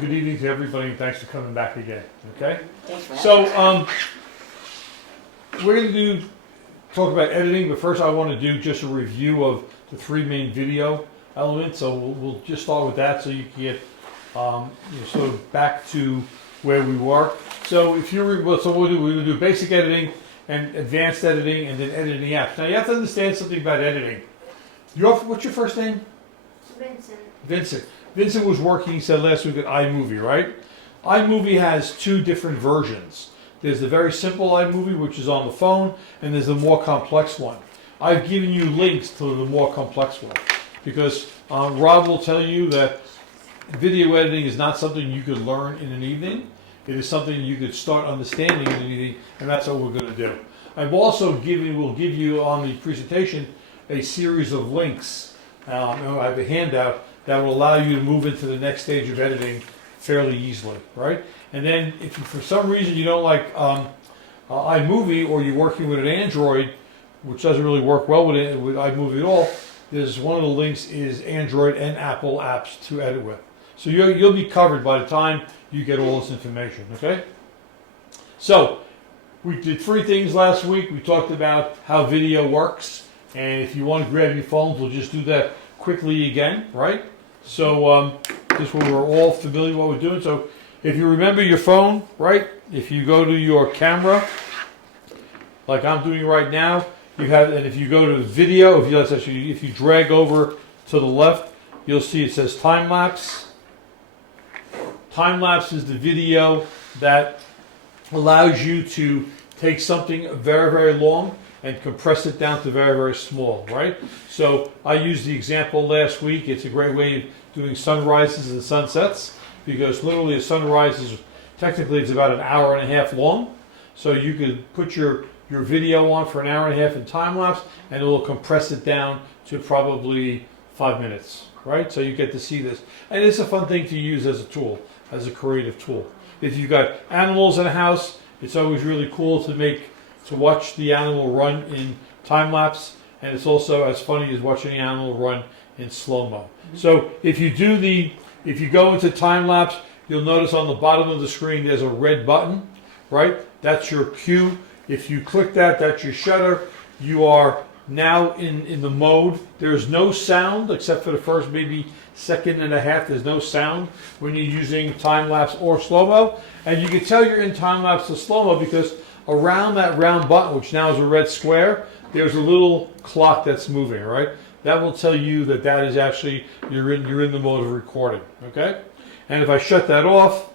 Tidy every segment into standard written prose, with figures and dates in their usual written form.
good evening to everybody, and thanks for coming back again. Okay. Thanks for So having we're going to talk about editing, but first I want to do just a review of the three main video elements. So we'll just start with that, so you can get sort of back to where we were. So if you're we're going to do basic editing and advanced editing, and then editing apps. Now you have to understand something about editing. What's your first name? Vincent. Vincent was working, he said last week, at Imovie, right? Imovie has two different versions. There's the very simple Imovie, which is on the phone, and there's the more complex one. I've given you links to the more complex one, because Rob will tell you that video editing is not something you could learn in an evening. It is something you could start understanding in an evening, and that's what we're going to do. I'm also will give you on the presentation a series of links. I have a handout that will allow you to move into the next stage of editing fairly easily, right? And then if you, for some reason you don't like iMovie, or you're working with an Android, which doesn't really work well with iMovie at all, there's one of the links is Android and Apple apps to edit with. So you'll be covered by the time you get all this information, okay? So we did three things last week. We talked about how video works, and if you want to grab your phones, we'll just do that quickly again, right? So this one we're all familiar with what we're doing. So if you remember your phone, right? If you go to your camera, like I'm doing right now, and if you go to video, if you drag over to the left, you'll see it says time lapse. Time lapse is the video that allows you to take something very, very long and compress it down to very, very small, right? So I used the example last week. It's a great way of doing sunrises and sunsets, because literally a sunrise is, technically it's about an hour and a half long. So you could put your video on for an hour and a half in time lapse, and it will compress it down to probably 5 minutes, right? So you get to see this. And it's a fun thing to use as a tool, as a creative tool. If you've got animals in a house, it's always really cool to watch the animal run in time lapse, and it's also as funny as watching the animal run in slow-mo. So if you go into time lapse, you'll notice on the bottom of the screen there's a red button, right? That's your cue. If you click that, that's your shutter. You are now in the mode. There's no sound except for the first maybe second and a half. There's no sound when you're using time lapse or slow-mo, and you can tell you're in time lapse or slow-mo because around that round button, which now is a red square, there's a little clock that's moving, right? That will tell you that is actually you're in the mode of recording, okay? And if I shut that off,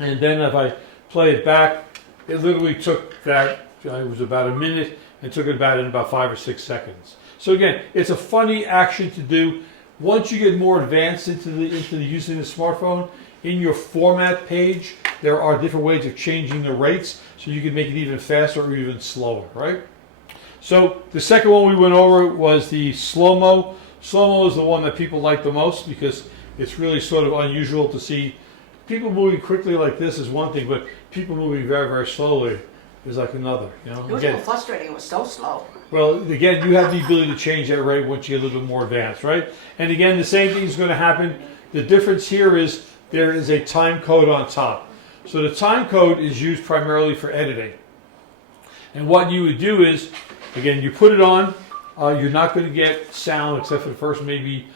and then if I play it back, it literally took that, it was about a minute, and took it in about 5 or 6 seconds. So again, it's a funny action to do. Once you get more advanced into the using the smartphone, in your format page, there are different ways of changing the rates, so you can make it even faster or even slower, right? So the second one we went over was the slow-mo. Slow-mo is the one that people like the most because it's really sort of unusual to see people moving quickly like this is one thing, but people moving very, very slowly is like another. You know, it was a little frustrating. It was so slow. Well, again, you have the ability to change that rate once you get a little bit more advanced, right? And again, the same thing is going to happen. The difference here is there is a time code on top. So the time code is used primarily for editing. And what you would do is, again, you put it on. You're not going to get sound except for the first maybe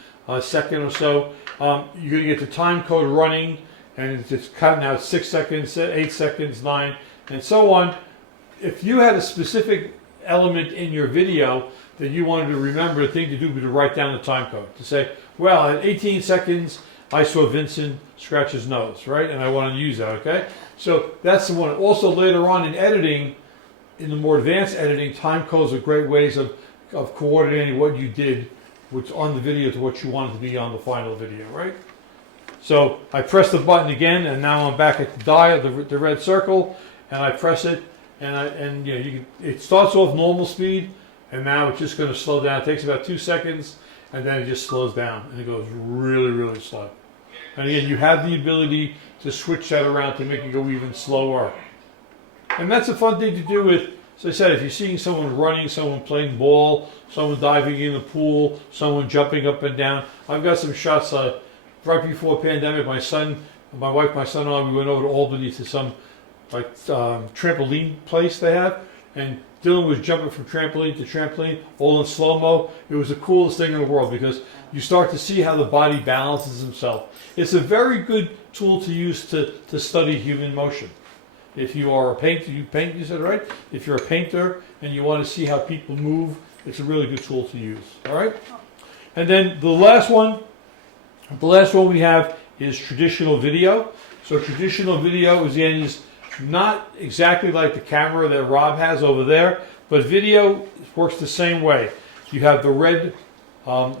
second or so. You're going to get the time code running, and it's cutting out 6 seconds, 8 seconds, 9, and so on. If you had a specific element in your video that you wanted to remember, the thing to do would be to write down the time code. To say, well, at 18 seconds, I saw Vincent scratch his nose, right? And I want to use that, okay? So that's the one. Also, later on in editing, in the more advanced editing, time codes are great ways of coordinating what you did what's on the video to what you wanted to be on the final video, right? So I press the button again, and now I'm back at the dial, the red circle, and I press it, and it starts off normal speed, and now it's just going to slow down. It takes about 2 seconds, and then it just slows down, and it goes really, really slow. And again, you have the ability to switch that around to make it go even slower. And that's a fun thing to do with, as I said, if you're seeing someone running, someone playing ball, someone diving in the pool, someone jumping up and down. I've got some shots right before pandemic. My son My wife, my son, and I, we went over to Albany to some like trampoline place they have, and Dylan was jumping from trampoline to trampoline, all in slow-mo. It was the coolest thing in the world because you start to see how the body balances himself. It's a very good tool to use to study human motion. If you are a painter, you paint, you said, right? If you're a painter and you want to see how people move, it's a really good tool to use, all right? And then the last one we have is traditional video. So traditional video is not exactly like the camera that Rob has over there, but video works the same way. You have the red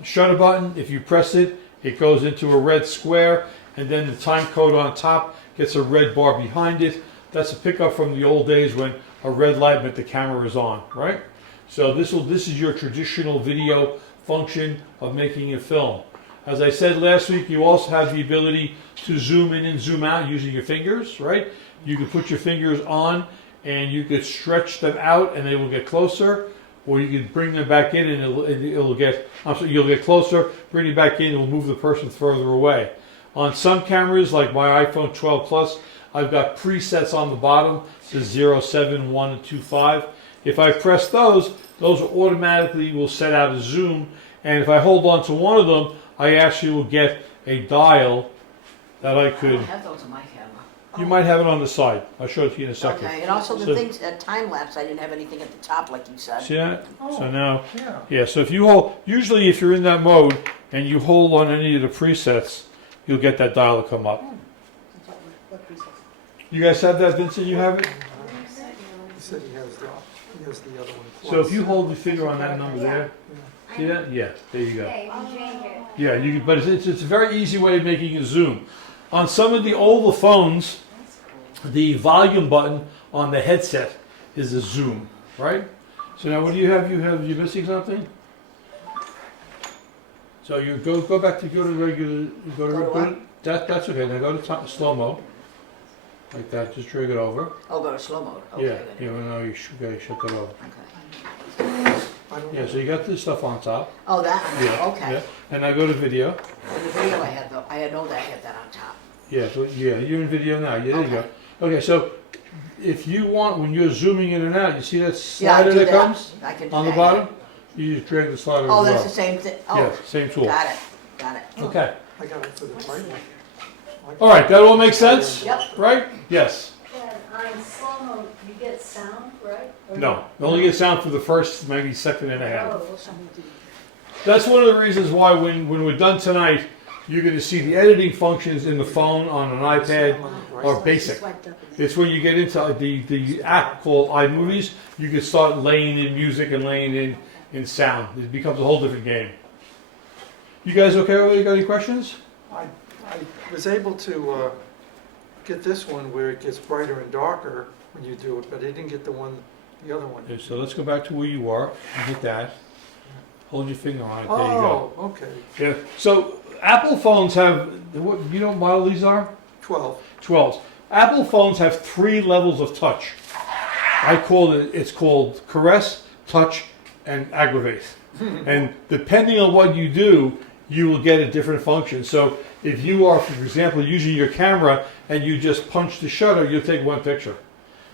shutter button. If you press it, it goes into a red square, and then the time code on top gets a red bar behind it. That's a pickup from the old days when a red light meant the camera is on, right? So this is your traditional video function of making a film. As I said last week, you also have the ability to zoom in and zoom out using your fingers, right? You can put your fingers on and you could stretch them out and they will get closer, or you can bring them back in and you'll get closer, bring it back in, and it'll move the person further away. On some cameras, like my iPhone 12 Plus, I've got presets on the bottom, to 0, 7, 1, and 2, 5. If I press those automatically will set out a zoom, and if I hold on to one of them, I actually will get a dial that I I could. don't have those in my camera. You might have it on the side. I'll show it to you in a second. Okay, and also the So- things at time lapse, I didn't have anything at the top like you said. See that? Oh. So now, Yeah. yeah, so if you hold, usually if you're in that mode and you hold on any of the presets, you'll get that dial to come up. You guys have that, Vincent? You have it? He said he has the other one. So if you hold your finger on that number there, see that? Yeah, there you go. Okay, you can change it. Yeah, you can, but it's a very easy way of making a zoom. On some of the older phones, the volume button on the headset is a zoom, right? So now what do you have? You missing something? So you go back to regular. Go to what? That's okay. Now go to slow mo, like that. Just drag it over. Oh, go to slow mode. Okay, Yeah. good. Yeah. No, you should shut that over. Okay. Yeah. So you got this stuff on top. Oh, that one. Yeah. Okay. Yeah. And now go to video. In the video I had know that I had that on top. Yeah, so you're in video now. Yeah, there you go. Okay. Okay, so if you want, when you're zooming in and out, you see that Yeah, I slider do that comes I can do on the that, bottom? You just drag the slider Yeah. Oh, as well. that's the same thing. Oh, Yeah, same tool. got it. Got it. Okay. I got it for the title. All right, that all makes sense? Yep. Right? Yes. And on slow mo, you get sound, right? Or No. You only get sound for the first maybe second and a half. Oh, That's one of the reasons why when we're done tonight, you're going to see the editing functions in the phone, on an iPad, are basic. It's when you get into the app called Imovies, you can start laying in music and laying in sound. It becomes a whole different game. You guys okay over there? You got any questions? I was able to get this one where it gets brighter and darker when you do it, but I didn't get the other one. Okay, so let's go back to where you are and hit that. Hold your finger on it. There you go. Oh, okay. Yeah. So Apple phones have, what, you know what model these are? 12. 12s. Apple phones have 3 levels of touch. It's called caress, touch, and aggravate. And depending on what you do, you will get a different function. So if you are, for example, using your camera and you just punch the shutter, you'll take 1 picture.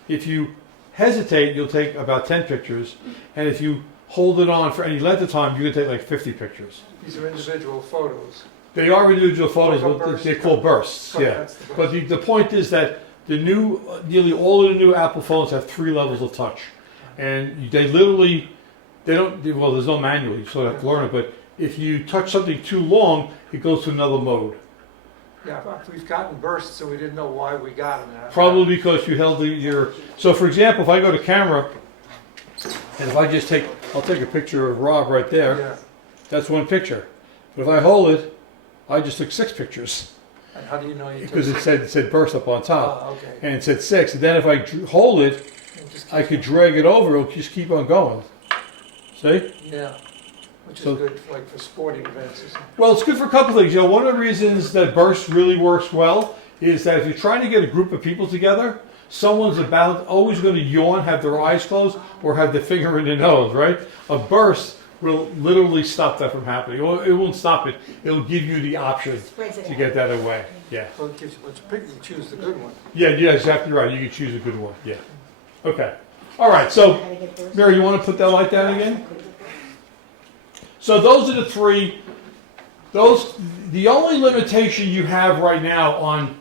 If you hesitate, you'll take about 10 pictures. And if you hold it on for any length of time, you can take like 50 pictures. These are individual photos. They are individual photos, Like a but burst. they're called bursts. Right, Yeah. that's the But the point is that nearly all of the new Apple phones have 3 levels of touch. And they don't, well, there's no manual, you sort of have to learn it, but if you touch something too long, it goes to another mode. Yeah, but we've gotten bursts, so we didn't know why we got them. Probably because you held so for example, if I go to camera, and if I just I'll take a picture of Rob right there, Yeah. that's 1 picture. But if I hold it, I just took 6 pictures. And how do you know you took Because it said burst up on top. Oh, okay. And it said 6. And then if I hold it, And just I could drag it over, it'll just keep on going. See? Yeah, which is So- good, like for sporting events or something. Well, it's good for a couple things. One of the reasons that burst really works well is that if you're trying to get a group of people together, someone's always going to yawn, have their eyes closed, or have their finger in their nose, right? A burst will literally stop that from happening. It won't stop it. It'll give you the option Spreads it to out. get that away. Yeah. Well, it gives you, let's pick and choose the good one. Yeah, exactly right. You can choose a good one. Yeah. Okay. All right. So, How to get those? Mary, you want to put that light down again? So those are the three. The only limitation you have right now on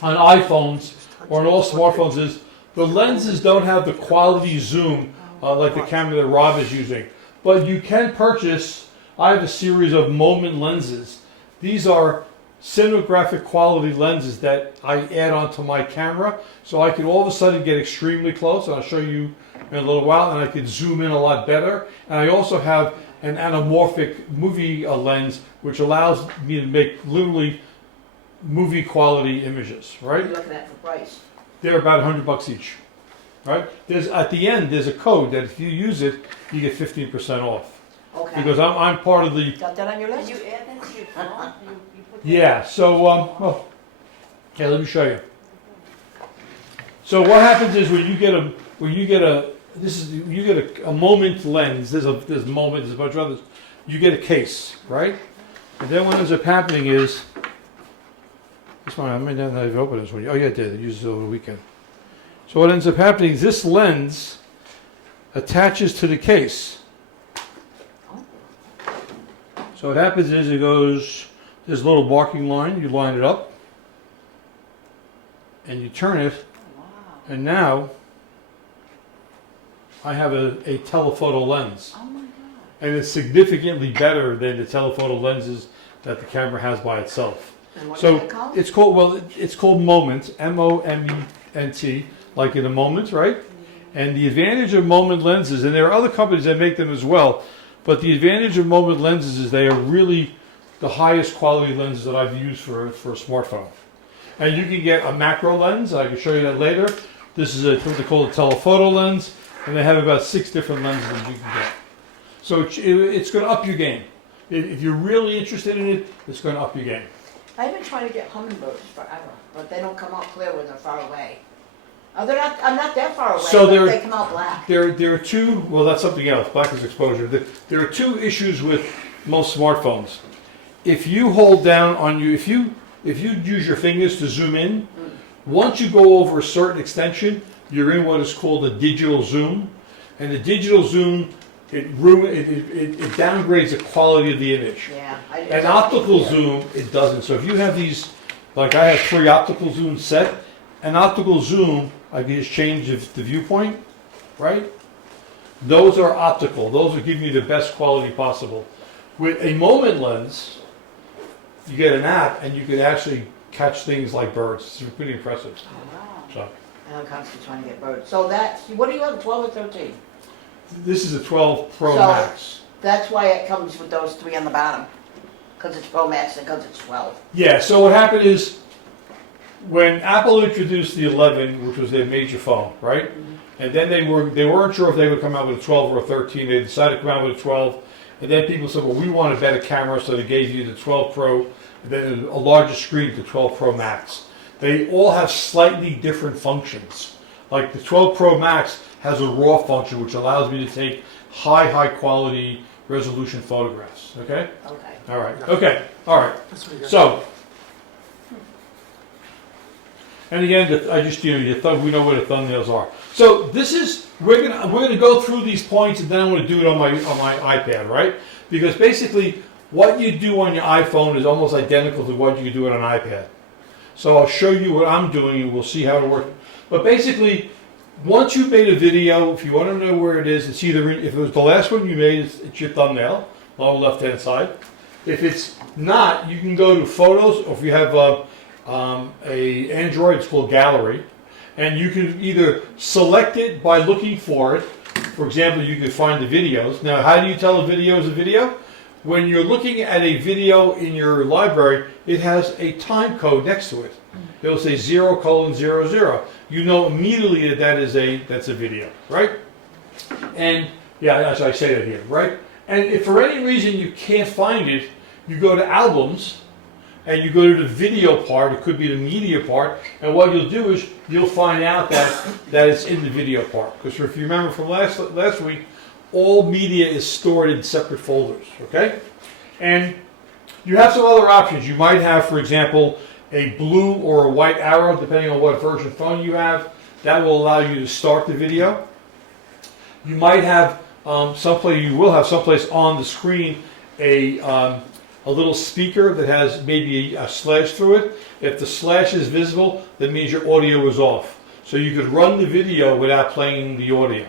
iPhones or on all smartphones is the lenses don't have the quality zoom like the camera that Rob is using. But you can purchase. I have a series of moment lenses. These are cinematographic quality lenses that I add onto my camera, so I can all of a sudden get extremely close. And I'll show you in a little while, and I can zoom in a lot better. And I also have an anamorphic movie lens, which allows me to make literally movie quality images. What are Right? you looking at for price? They're about $100 each. Right? At the end there's a code that if you use it, you get 15% off. Okay. Because I'm part of the Got that on your Did list? you add that to your phone? You put that- yeah. So well, yeah. Let me show you. So what happens is when you get a moment lens. There's a moment. There's a bunch of others. You get a case, right? And then what ends up happening is this one. I may not have opened this one. Oh yeah, I did. I used it over the weekend. So what ends up happening is this lens attaches to the case. So what happens is it goes. There's a little marking line. You line it up, and you turn it. Wow. And now I have a telephoto lens. Oh my God. And it's significantly better than the telephoto lenses that the camera has by itself. And what So is it called? it's called Moment, Moment, like in a moment, right? And the advantage of Moment lenses, and there are other companies that make them as well, but the advantage of Moment lenses is they are really the highest quality lenses that I've used for a smartphone. And you can get a macro lens. I can show you that later. This is what they call a telephoto lens, and they have about 6 different lenses that you can get. So it's going to up your game. If you're really interested in it, it's going to up your game. I've been trying to get hummingbirds forever, but they don't come out clear when they're far away. Oh, they're not. I'm not that far away, So but they come out black. There are two. Well, that's something else. Black is exposure. There are 2 issues with most smartphones. If you hold down on if you use your fingers to zoom in, once you go over a certain extension, you're in what is called a digital zoom, and the digital zoom it downgrades the quality of the image. Yeah. An optical zoom, it doesn't. So if you have these, like I have 3 optical zooms set, an optical zoom, I can just change the viewpoint, right? Those are optical. Those will give you the best quality possible. With a moment lens, you get an app and you can actually catch things like birds. It's pretty impressive. Oh, wow. So I'm constantly trying to get birds. So that's, what do you have, 12 or 13? this is a 12 Pro So- Max. That's why it comes with those 3 on the bottom. Because it's Pro Max and because it's 12. Yeah, so what happened is when Apple introduced the 11, which was their major phone, right? And then they weren't sure if they would come out with a 12 or a 13. They decided to come out with a 12. And then people said, well, we want a better camera, so they gave you the 12 Pro, and then a larger screen, the 12 Pro Max. They all have slightly different functions. Like the 12 Pro Max has a RAW function, which allows me to take high quality resolution photographs. Okay? Okay. All right. Okay. All right. That's what we got. So, and again, we know where the thumbnails are. So this is we're gonna go through these points, and then I'm gonna do it on my iPad, right? Because basically, what you do on your iPhone is almost identical to what you do on an iPad. So I'll show you what I'm doing, and we'll see how it works. But basically, once you've made a video, if you want to know where it is, it's either if it was the last one you made, it's your thumbnail on the left-hand side. If it's not, you can go to Photos, or if you have a Android, it's called Gallery, and you can either select it by looking for it. For example, you can find the videos. Now, how do you tell a video is a video? When you're looking at a video in your library, it has a time code next to it. It'll say 0:00. You know immediately that's a video, right? And yeah, that's I say that here, right? And if for any reason you can't find it, you go to albums and you go to the video part. It could be the media part, and what you'll do is you'll find out that it's in the video part. Because if you remember from last week, all media is stored in separate folders, okay? And you have some other options. You might have, for example, a blue or a white arrow, depending on what version phone you have. That will allow you to start the video. You might have someplace on the screen a little speaker that has maybe a slash through it. If the slash is visible, that means your audio is off. So you could run the video without playing the audio.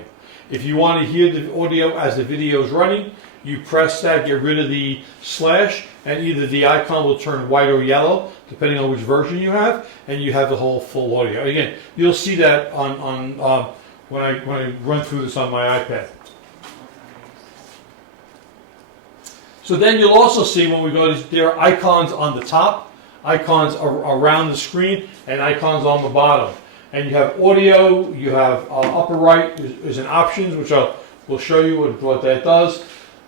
If you want to hear the audio as the video is running, you press that, get rid of the slash, and either the icon will turn white or yellow, depending on which version you have, and you have the whole full audio. Again, you'll see that when I run through this on my iPad. So then you'll also see when we go to, there are icons on the top, icons around the screen, and icons on the bottom. And you have audio, you have upper right is an options, which we'll show you what that does.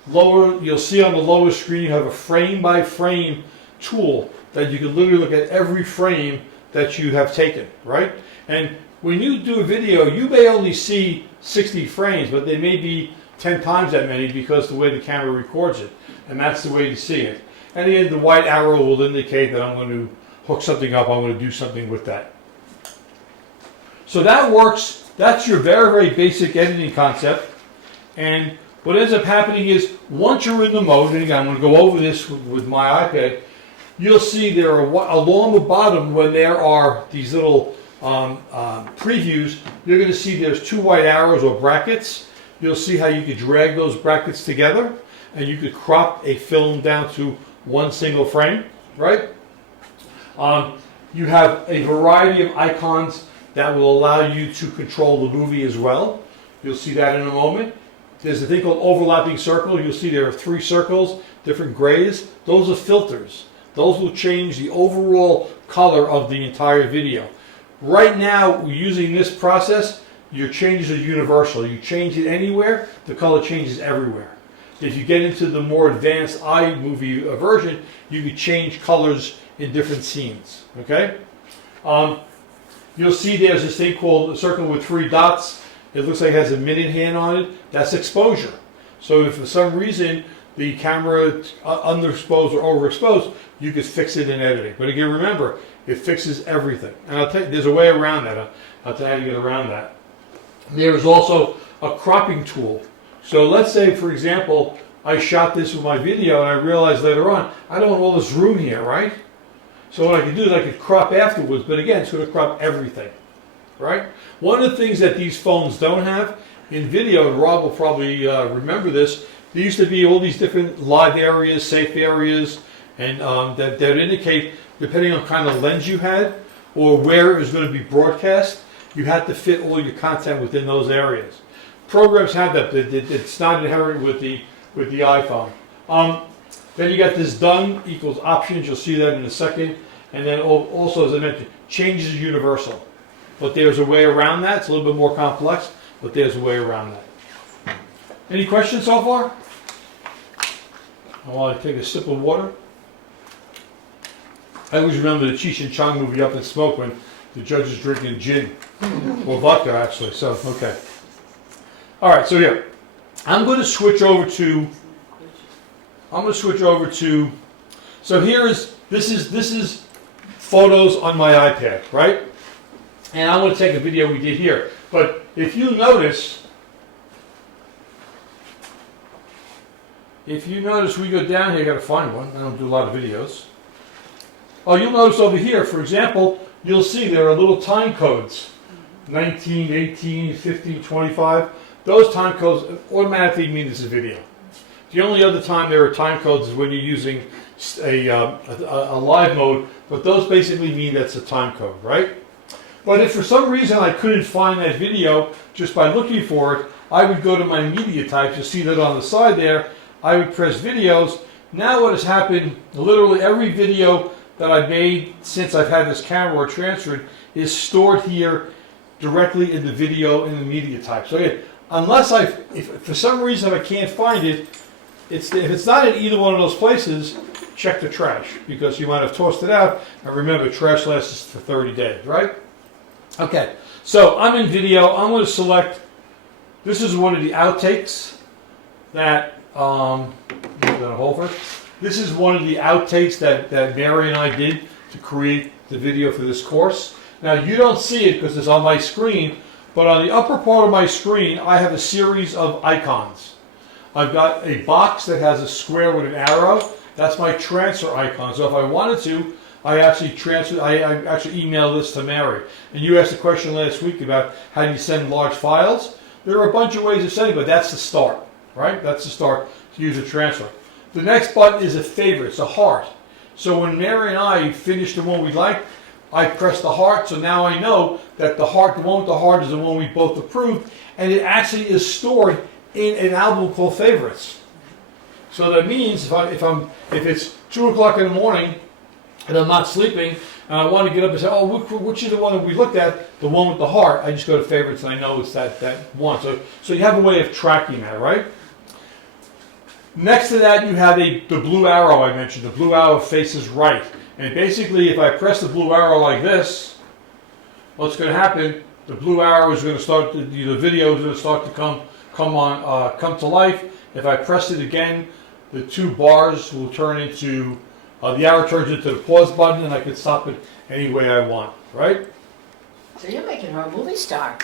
Lower, you'll see on the lower screen you have a frame by frame tool that you can literally look at every frame that you have taken, right? And when you do a video, you may only see 60 frames, but they may be 10 times that many because the way the camera records it. And that's the way to see it. And again, the white arrow will indicate that I'm going to hook something up, I'm going to do something with that. So that works. That's your very, very basic editing concept. And what ends up happening is once you're in the mode, and again, I'm going to go over this with my iPad, you'll see there are along the bottom when there are these little previews, you're going to see there's two white arrows or brackets. You'll see how you could drag those brackets together and you could crop a film down to one single frame, right? You have a variety of icons that will allow you to control the movie as well. You'll see that in a moment. There's a thing called overlapping circle. You'll see there are 3 circles, different grays. Those are filters. Those will change the overall color of the entire video. Right now, using this process, your changes are universal. You change it anywhere, the color changes everywhere. If you get into the more advanced iMovie version, you can change colors in different scenes, okay? You'll see there's this thing called a circle with 3 dots. It looks like it has a minute hand on it. That's exposure. So if for some reason the camera underexposed or overexposed, you could fix it in editing. But again, remember, it fixes everything. And I'll tell you, there's a way around that. I'll tell you how to get around that. There is also a cropping tool. So let's say, for example, I shot this with my video and I realized later on, I don't want all this room here, right? So what I can do is I could crop afterwards, but again, it's going to crop everything, right? One of the things that these phones don't have in video, and Rob will probably remember this, there used to be all these different live areas, safe areas, and that indicate, depending on kind of lens you had or where it was going to be broadcast, you had to fit all your content within those areas. Programs have that, it's not inherent with the iPhone. Then you got this done equals options, you'll see that in a second. And then also, as I mentioned, changes are universal. But there's a way around that. It's a little bit more complex, but there's a way around that. Any questions so far? While I take a sip of water. I always remember the Cheech and Chong movie Up in Smoke when the judge is drinking gin. Or vodka, actually. So, okay. All right, so yeah. I'm going to switch over to... So this is photos on my iPad, right? And I'm going to take a video we did here. But if you notice, we go down here, I got to find one. I don't do a lot of videos. Oh, you'll notice over here, for example, you'll see there are little time codes. 19, 18, 15, 25. Those time codes automatically mean this is video. The only other time there are time codes is when you're using a live mode, but those basically mean that's a time code, right? But if for some reason I couldn't find that video just by looking for it, I would go to my media types. You'll see that on the side there. I would press videos. Now what has happened, literally every video that I've made since I've had this camera or transferred is stored here directly in the video in the media type. So again, unless if for some reason I can't find it, if it's not in either one of those places, check the trash, because you might have tossed it out. And remember, trash lasts for 30 days, right? Okay, so I'm in video. I'm going to select, this is one of the outtakes. that, hold first. This is one of the outtakes that Mary and I did to create the video for this course. Now you don't see it because it's on my screen, but on the upper part of my screen I have a series of icons. I've got a box that has a square with an arrow. That's my transfer icon. So if I wanted to, I actually emailed this to Mary. And you asked a question last week about how do you send large files. There are a bunch of ways of sending, but that's the start, right? That's the start to use a transfer. The next button is a favorite, it's a heart. So when Mary and I finish the one we like, I press the heart, so now I know that the one with the heart is the one we both approved, and it actually is stored in an album called Favorites. So that means if it's 2 o'clock in the morning and I'm not sleeping and I want to get up and say, oh, which is the one that we looked at, the one with the heart, I just go to Favorites and I know it's that one. So you have a way of tracking that, right? Next to that you have the blue arrow I mentioned. The blue arrow faces right. And basically if I press the blue arrow like this, what's going to happen, the blue arrow is going to start, the video is going to start to come to life. If I press it again, the two bars will turn into, the arrow turns into the pause button and I can stop it any way I want, right? So you're making her a movie star.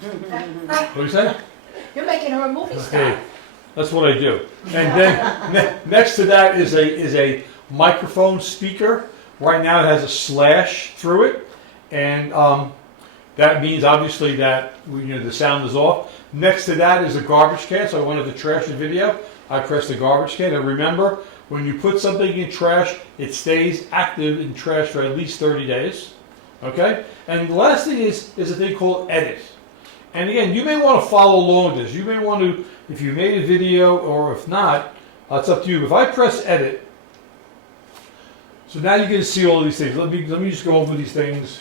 What do you say? You're making her a movie star. Okay, that's what I do. And then next to that is a microphone speaker. Right now it has a slash through it, and that means obviously that the sound is off. Next to that is a garbage can, so I wanted to trash the video. I press the garbage can, and remember, when you put something in trash, it stays active in trash for at least 30 days. Okay? And the last thing is a thing called edit. And again, you may want to follow along with this. You may want to, if you made a video, or if not, it's up to you. If I press edit, so now you're going to see all of these things. Let me just go over these things.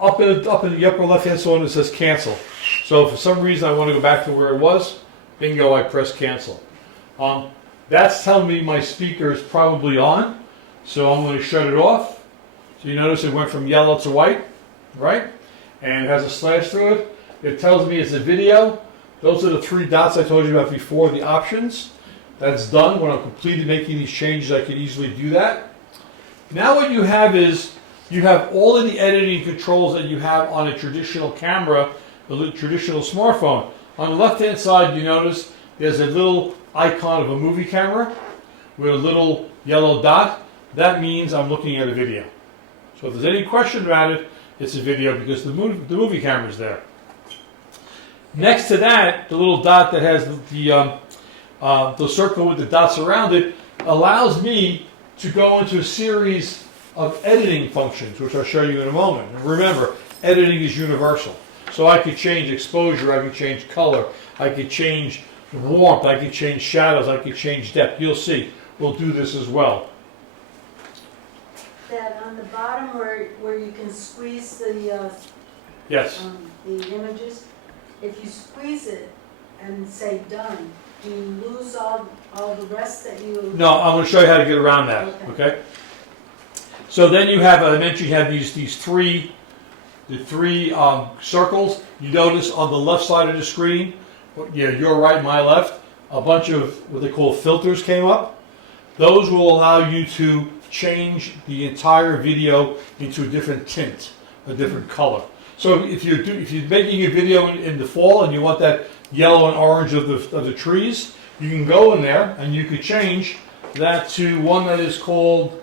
Up in the upper left-hand corner it says cancel. So if for some reason I want to go back to where it was, bingo, I press cancel. That's telling me my speaker is probably on, so I'm going to shut it off. So you notice it went from yellow to white, right? And it has a slash through it. It tells me it's a video. Those are the three dots I told you about before, the options. That's done. When I'm completed making these changes, I can easily do that. Now what you have is, you have all of the editing controls that you have on a traditional camera, a traditional smartphone. On the left-hand side, you notice there's a little icon of a movie camera with a little yellow dot. That means I'm looking at a video. So if there's any question about it, it's a video because the movie camera is there. Next to that, the little dot that has the circle with the dots around it allows me to go into a series of editing functions, which I'll show you in a moment. And remember, editing is universal. So I could change exposure, I could change color, I could change warmth, I could change shadows, I could change depth. You'll see, we'll do this as well. That on the bottom where you can squeeze the Yes. the images, if you squeeze it and say done, do you lose all the rest that you? No, I'm going to show you how to get around that. Okay. So then you have, I mentioned you have these three circles. You notice on the left side of the screen, your right, my left, a bunch of what they call filters came up. Those will allow you to change the entire video into a different tint, a different color. So if you're making a video in the fall and you want that yellow and orange of the trees, you can go in there and you could change that to one that is called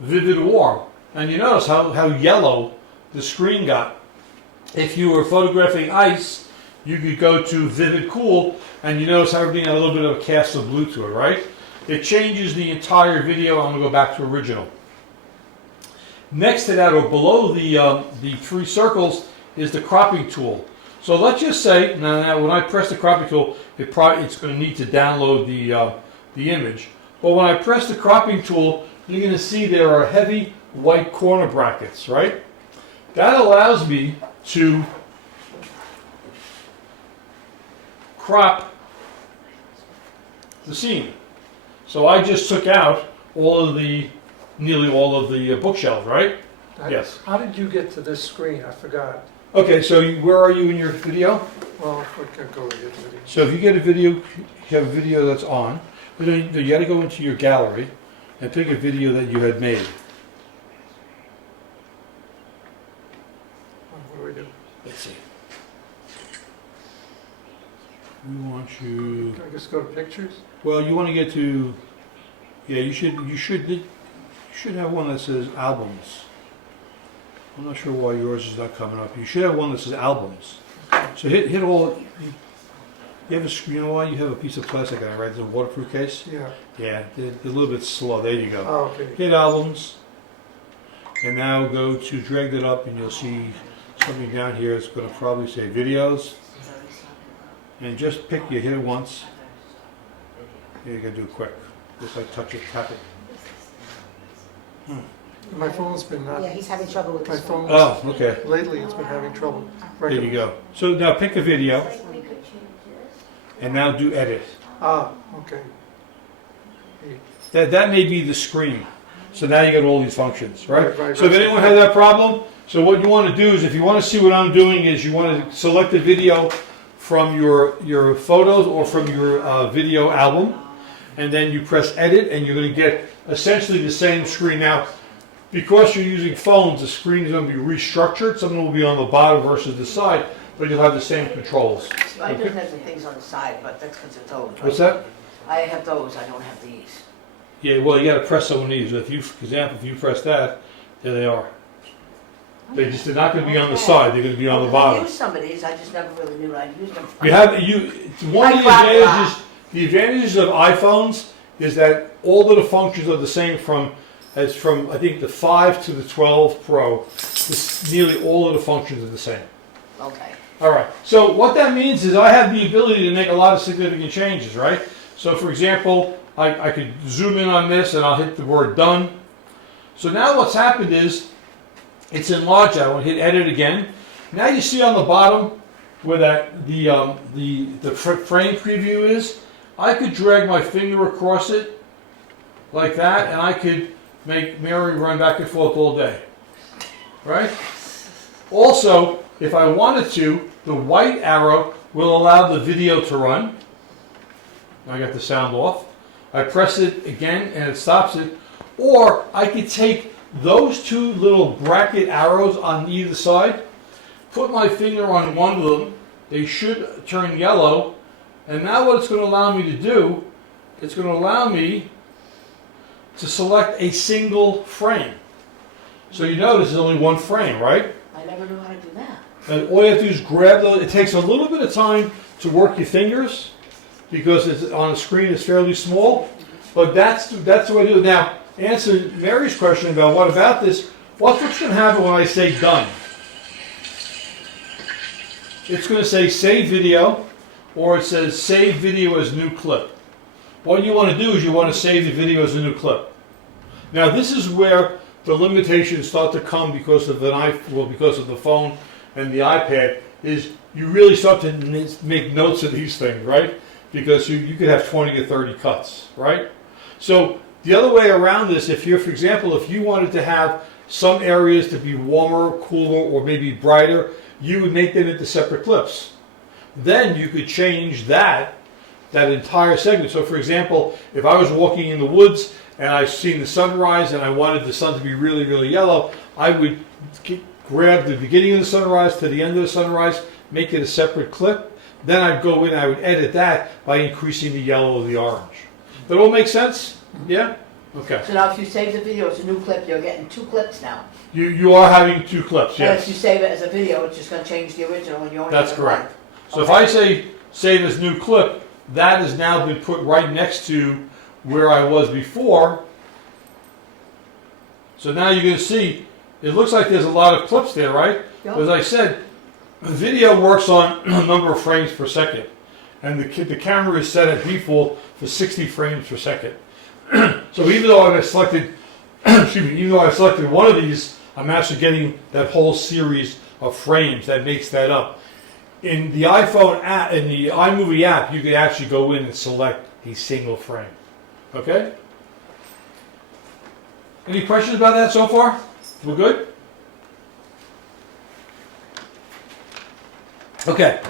Vivid Warm. And you notice how yellow the screen got. If you were photographing ice, you could go to Vivid Cool, and you notice how everything had a little bit of a cast of blue to it, right? It changes the entire video. I'm going to go back to original. Next to that, or below the three circles, is the cropping tool. So let's just say, now when I press the cropping tool, it's going to need to download the image. But when I press the cropping tool, you're going to see there are heavy white corner brackets, right? That allows me to crop the scene. So I just took out nearly all of the bookshelves, right? Yes. How did you get to this screen? I forgot. Okay, so where are you in your video? Well, we can go with it. So if you get a video, you have a video that's on, then you got to go into your gallery and pick a video that you had made. What do we do? Let's see. We want you. Can I just go to pictures? Well, you want to get to. Yeah, you should have one that says albums. I'm not sure why yours is not coming up. You should have one that says albums. So hit all. You have a screen. You know why? You have a piece of plastic on it, right? It's a waterproof case. Yeah. Yeah, they're a little bit slow. There you go. Oh, okay. Hit albums, and now go to drag that up, and you'll see something down here. It's going to probably say videos, and just pick. You hit it once. Yeah, you got to do it quick. Just like touch it, tap it. My phone's been not, Yeah, he's having trouble with my this one. phone, Oh, okay. lately it's been having trouble. There you go. So now pick a video, We could change this. and now do edit. Ah, okay. That may be the screen. So now you got all these functions, right? Right, So if anyone has that problem, so what you want to do is, if you want to see what I'm doing, is you want to select a video from your photos or from your video album, and then you press edit, and you're going to get essentially the same screen. Now, because you're using phones, the screen is going to be restructured. Something will be on the bottom versus the side, but you'll have the same controls. I just have the things on the side, but that's because it's those. What's that? I have those, I don't have these. Yeah, well, you got to press some of these. If you, for example, if you press that, there they are. They're not going to be on the side. They're going to be on the I bottom. used some of these, I just never really knew I'd used them. You have you. One of the advantages. The advantages of iPhones is that all of the functions are the same from I think the 5 to the 12 Pro. Nearly all of the functions are the same. Okay. All right. So what that means is I have the ability to make a lot of significant changes, right? So for example, I could zoom in on this and I'll hit the word done. So now what's happened is it's enlarged. I will hit edit again. Now you see on the bottom where that the frame preview is. I could drag my finger across it like that, and I could make Mary run back and forth all day. Right? Also, if I wanted to, the white arrow will allow the video to run. I got the sound off. I press it again and it stops it. Or I could take those two little bracket arrows on either side, put my finger on one of them, they should turn yellow, and now what it's going to allow me to do, it's going to allow me to select a single frame. So you notice there's only one frame, right? I never knew how to do that. And all you have to do is grab those. It takes a little bit of time to work your fingers because it's on a screen it's fairly small, but that's the way to do it. Now, answer Mary's question about what about this, what's going to happen when I say done? It's going to say save video, or it says save video as new clip. What you want to do is you want to save the video as a new clip. Now this is where the limitations start to come because of because of the phone and the iPad, is you really start to make notes of these things, right? Because you could have 20 or 30 cuts, right? So the other way around this, if you're, for example, if you wanted to have some areas to be warmer, cooler, or maybe brighter, you would make them into separate clips. Then you could change that entire segment. So for example, if I was walking in the woods and I've seen the sunrise and I wanted the sun to be really, really yellow, I would grab the beginning of the sunrise to the end of the sunrise, make it a separate clip. Then I'd go in and I would edit that by increasing the yellow or the orange. That all make sense? Yeah? Okay. So now if you save the video as a new clip, you're getting two clips now. You are having two clips, And if you yes. save it as a video, it's just going to change the original and you only That's have one. correct. So if I say save as new clip, that has now been put right next to where I was before. So now you're going to see, it looks like there's a lot of clips there, right? Yep. As I said, the video works on a number of frames per second. And the camera is set at default for 60 frames per second. So even though I've selected, even though I've selected one of these, I'm actually getting that whole series of frames that makes that up. In the iPhone app, in the iMovie app, you can actually go in and select a single frame. Okay? Any questions about that so far? We're good? Okay.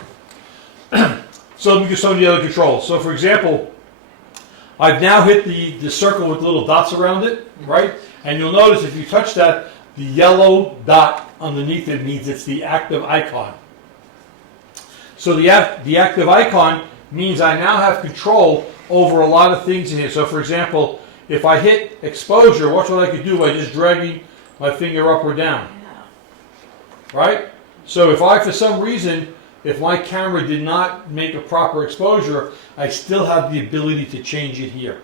So let me give some of the other controls. So for example, I've now hit the circle with little dots around it, right? And you'll notice if you touch that, the yellow dot underneath it means it's the active icon. So the active icon means I now have control over a lot of things in here. So for example, if I hit exposure, watch what I could do by just dragging my finger up or down, Yeah. right? So if I, for some reason, if my camera did not make a proper exposure, I still have the ability to change it here,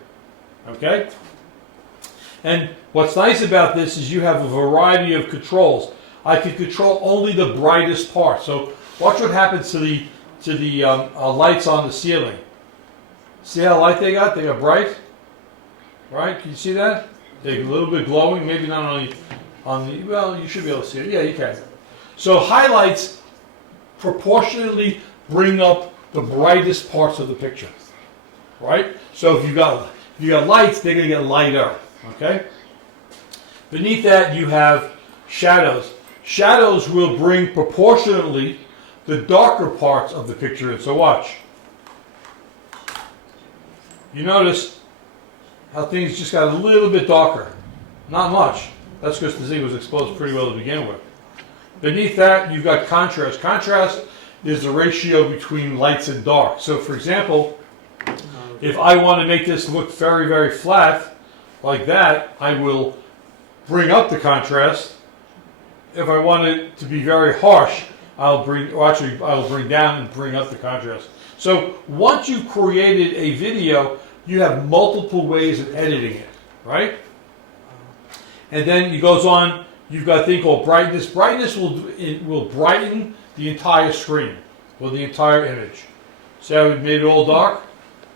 okay? And what's nice about this is you have a variety of controls. I can control only the brightest part. So watch what happens to the lights on the ceiling. See how light they got? They got bright, right? Can you see that? They're a little bit glowing. Maybe not on the. Well, you should be able to see it. Yeah, you can. So highlights proportionally bring up the brightest parts of the picture, right? So if you got lights, they're going to get lighter. Okay. Beneath that, you have shadows. Shadows will bring proportionately the darker parts of the picture in. So watch. You notice how things just got a little bit darker. Not much. That's because the Z was exposed pretty well to begin with. Beneath that, you've got contrast. Contrast is the ratio between lights and dark. So for example, if I want to make this look very, very flat, like that, I will bring up the contrast. If I want it to be very harsh, I'll bring down and bring up the contrast. So once you've created a video, you have multiple ways of editing it, right? And then it goes on, you've got a thing called brightness. Brightness will brighten the entire screen, or the entire image. See how we made it all dark?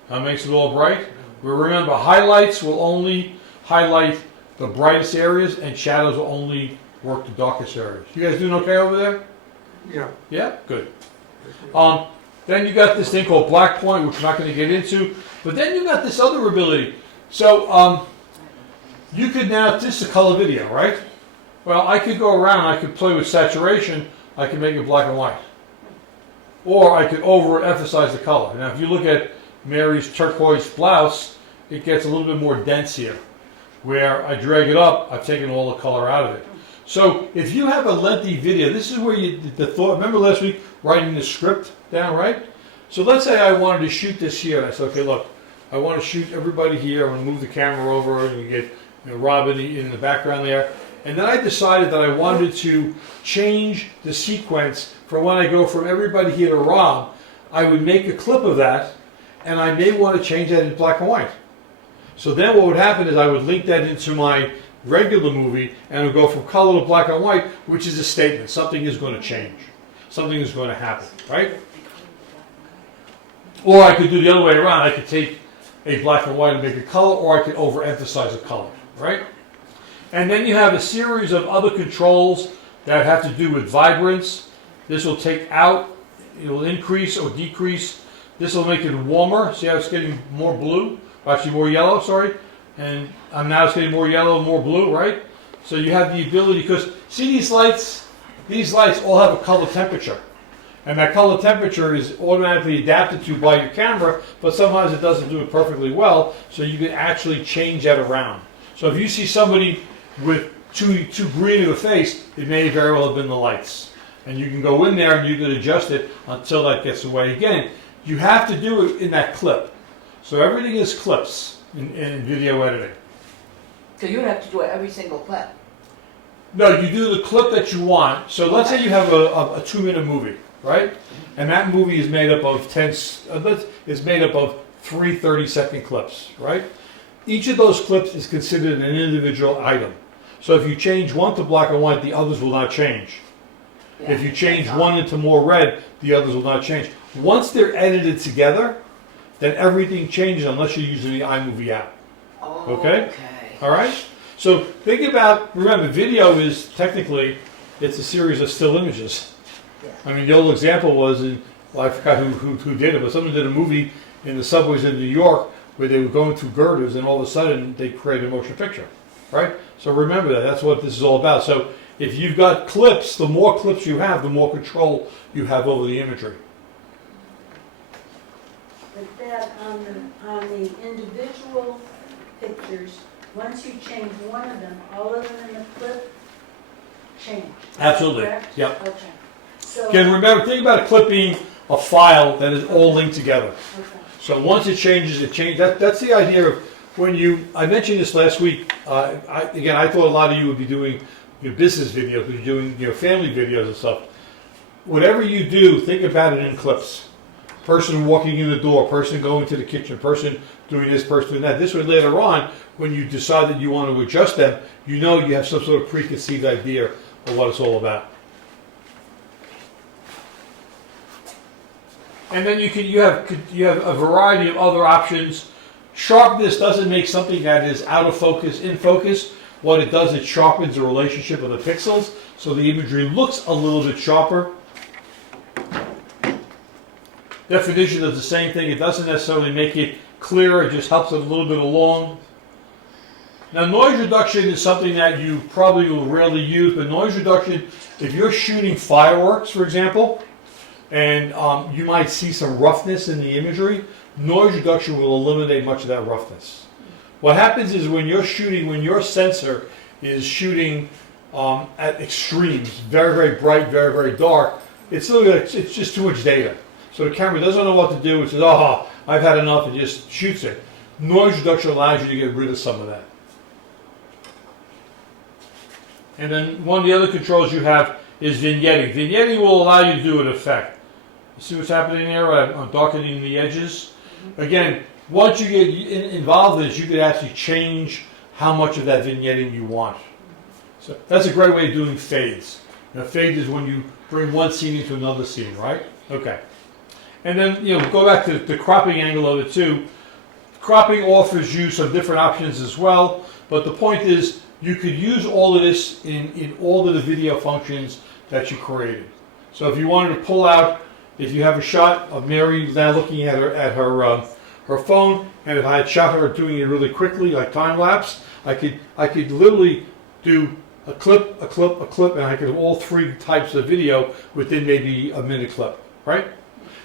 That makes it all bright. Remember, highlights will only highlight the brightest areas, and shadows will only work the darkest areas. You guys doing okay over there? Yeah. Yeah? Good. Then you got this thing called black point, which we're not going to get into. But then you got this other ability. So you could now, this is a color video, right? Well, I could go around, I could play with saturation, I could make it black and white. Or I could overemphasize the color. Now if you look at Mary's turquoise blouse, it gets a little bit more dense here. Where I drag it up, I've taken all the color out of it. So if you have a lengthy video, this is where the thought, remember last week writing the script down, right? So let's say I wanted to shoot this here, and I said, okay, look, I want to shoot everybody here, I'm going to move the camera over, and you get Robin in the background there. And then I decided that I wanted to change the sequence from when I go from everybody here to Rob. I would make a clip of that, and I may want to change that in black and white. So then what would happen is I would link that into my regular movie, and it would go from color to black and white, which is a statement. Something is going to change. Something is going to happen, right? Or I could do the other way around. I could take a black and white and make a color, or I could overemphasize a color, right? And then you have a series of other controls that have to do with vibrance. This will take out, it will increase or decrease. This will make it warmer. See how it's getting more blue? Actually more yellow, sorry. And now it's getting more yellow, more blue, right? So you have the ability, because see these lights all have a color temperature. And that color temperature is automatically adapted to by your camera, but sometimes it doesn't do it perfectly well, so you can actually change that around. So if you see somebody with too green of a face, it may very well have been the lights. And you can go in there and you can adjust it until that gets away. Again, you have to do it in that clip. So everything is clips in video editing. So you have to do it every single clip. No, you do the clip that you want. So let's say you have a 2-minute movie, right? And that movie is made up of is made up of 3 30-second clips, right? Each of those clips is considered an individual item. So if you change one to black and white, the others will not change. Yeah, If you change that's one into more red, the others will not change. Once they're edited together, then everything changes unless you're using the Imovie app. all. Okay? All right? So think about, remember, video is technically, it's a series of still images. Yeah. I mean, the old example was, I forgot who did it, but someone did a movie in the subways in New York where they were going through girders and all of a sudden they created a motion picture, right? So remember that, that's what this is all about. So if you've got clips, the more clips you have, the more control you have over the imagery. but that on the individual pictures, once you change one of them, all of them in the clip change. Is that Absolutely. correct? Yep. Okay. So, Again, remember, think about a clip being a file that is all linked together. okay. So once it changes, it changes. That's the idea of when you, I mentioned this last week, I thought a lot of you would be doing your business videos, you're doing family videos and stuff. Whatever you do, think about it in clips. Person walking in the door, person going to the kitchen, person doing this, person doing that. This way later on, when you decide that you want to adjust them, you know you have some sort of preconceived idea of what it's all about. And then you have a variety of other options. Sharpness doesn't make something that is out of focus in focus. What it does, it sharpens the relationship of the pixels, so the imagery looks a little bit sharper. Definition does the same thing. It doesn't necessarily make it clearer, it just helps it a little bit along. Now, noise reduction is something that you probably will rarely use, but noise reduction, if you're shooting fireworks, for example, and you might see some roughness in the imagery, noise reduction will eliminate much of that roughness. What happens is when you're shooting, when your sensor is shooting at extremes, very, very bright, very, very dark, it's just too much data. So the camera doesn't know what to do. It says, oh, I've had enough, and just shoots it. Noise reduction allows you to get rid of some of that. And then one of the other controls you have is vignetting. Vignetting will allow you to do an effect. You see what's happening there? I'm darkening the edges. Again, once you get involved in this, you can actually change how much of that vignetting you want. So that's a great way of doing fades. Now, fade is when you bring one scene into another scene, right? Okay. And then, go back to the cropping angle of it too. Cropping offers you some different options as well, but the point is you could use all of this in all of the video functions that you created. So if you wanted to pull out, if you have a shot of Mary now looking at her phone, and if I had shot her doing it really quickly, like time lapse, I could literally do a clip, and I could have all three types of video within maybe a minute clip, right?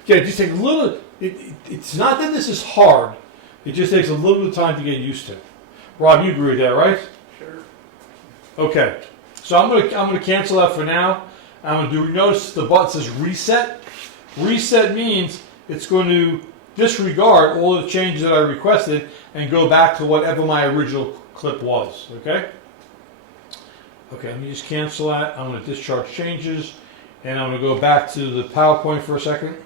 Yeah, it just takes a little. It's not that this is hard. It just takes a little bit of time to get used to. Rob, you agree with that, right? Sure. Okay. So I'm gonna cancel that for now. I'm gonna do. Notice the button says reset. Reset means it's going to disregard all the changes that I requested and go back to whatever my original clip was. Okay. Okay. Let me just cancel that. I'm gonna discharge changes, and I'm gonna go back to the PowerPoint for a second.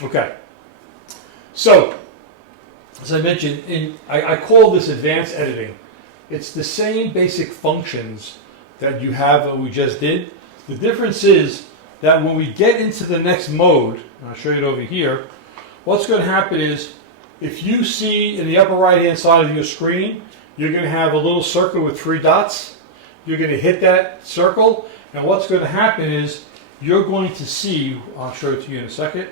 Okay, so as I mentioned, I call this advanced editing. It's the same basic functions that you have that we just did. The difference is that when we get into the next mode, and I'll show you it over here, what's going to happen is if you see in the upper right hand side of your screen, you're going to have a little circle with 3 dots. You're going to hit that circle, and what's going to happen is you're going to see, I'll show it to you in a second.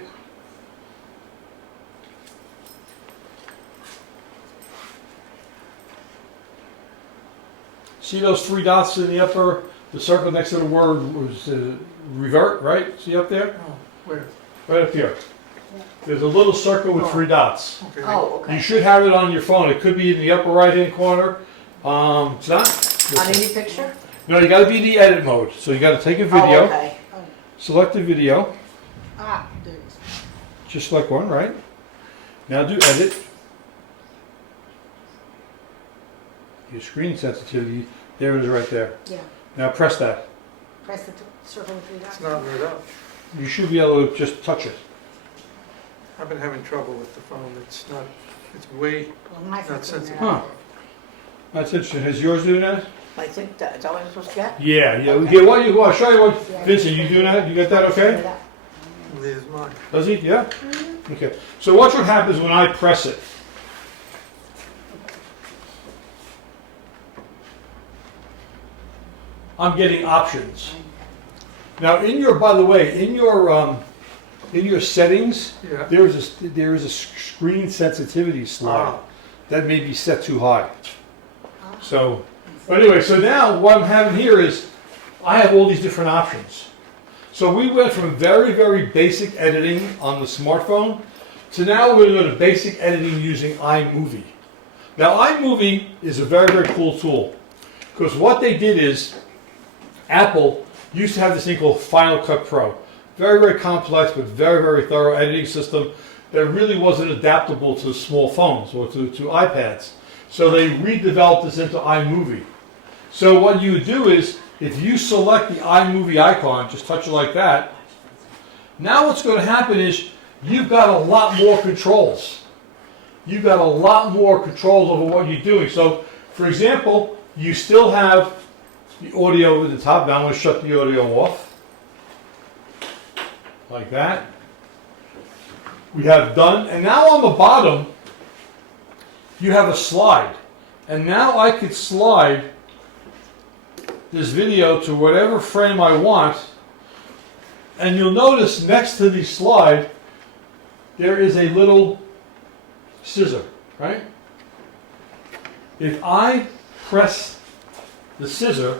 See those 3 dots in the upper, the circle next to the word was revert, right? See up there? Oh, where? Right up here. There's a little circle with 3 dots. Okay. Oh, okay. You should have it on your phone. It could be in the upper right hand corner. It's not? On any picture? No, you got to be in the edit mode. So you got to take a Oh, video, okay. select the video, Ah, there it is. just select one, right? Now do edit. Your screen sensitivity, there it is right there. Yeah. Now press that. Press the circle with 3 dots. It's not lit up. You should be able to just touch it. I've been having trouble with the phone. It's way Well, my not phone's in sensitive. there. Huh. That's interesting. Is yours doing that? I think that's all I'm supposed to get. Yeah, yeah. Okay. Here, I'll show you what. Vincent, you doing that? You got that okay? There's mine. Does he? Yeah? Okay. So watch what happens when I press it. I'm getting options. Now by the way, in your settings, Yeah. there is a screen sensitivity slide Ah. that may be set too high. So, but anyway, so now what I'm having here is I have all these different options. So we went from very, very basic editing on the smartphone to now we're going to go to basic editing using iMovie. Now iMovie is a very, very cool tool because what they did is Apple used to have this thing called Final Cut Pro. Very, very complex but very, very thorough editing system that really wasn't adaptable to small phones or to iPads. So they redeveloped this into iMovie. So what you would do is, if you select the iMovie icon, just touch it like that, now what's going to happen is you've got a lot more controls. You've got a lot more controls over what you're doing. So, for example, you still have the audio at the top. Now I'm going to shut the audio off. Like that. We have done. And now on the bottom, you have a slide. And now I could slide this video to whatever frame I want. And you'll notice next to the slide, there is a little scissor, right? If I press the scissor,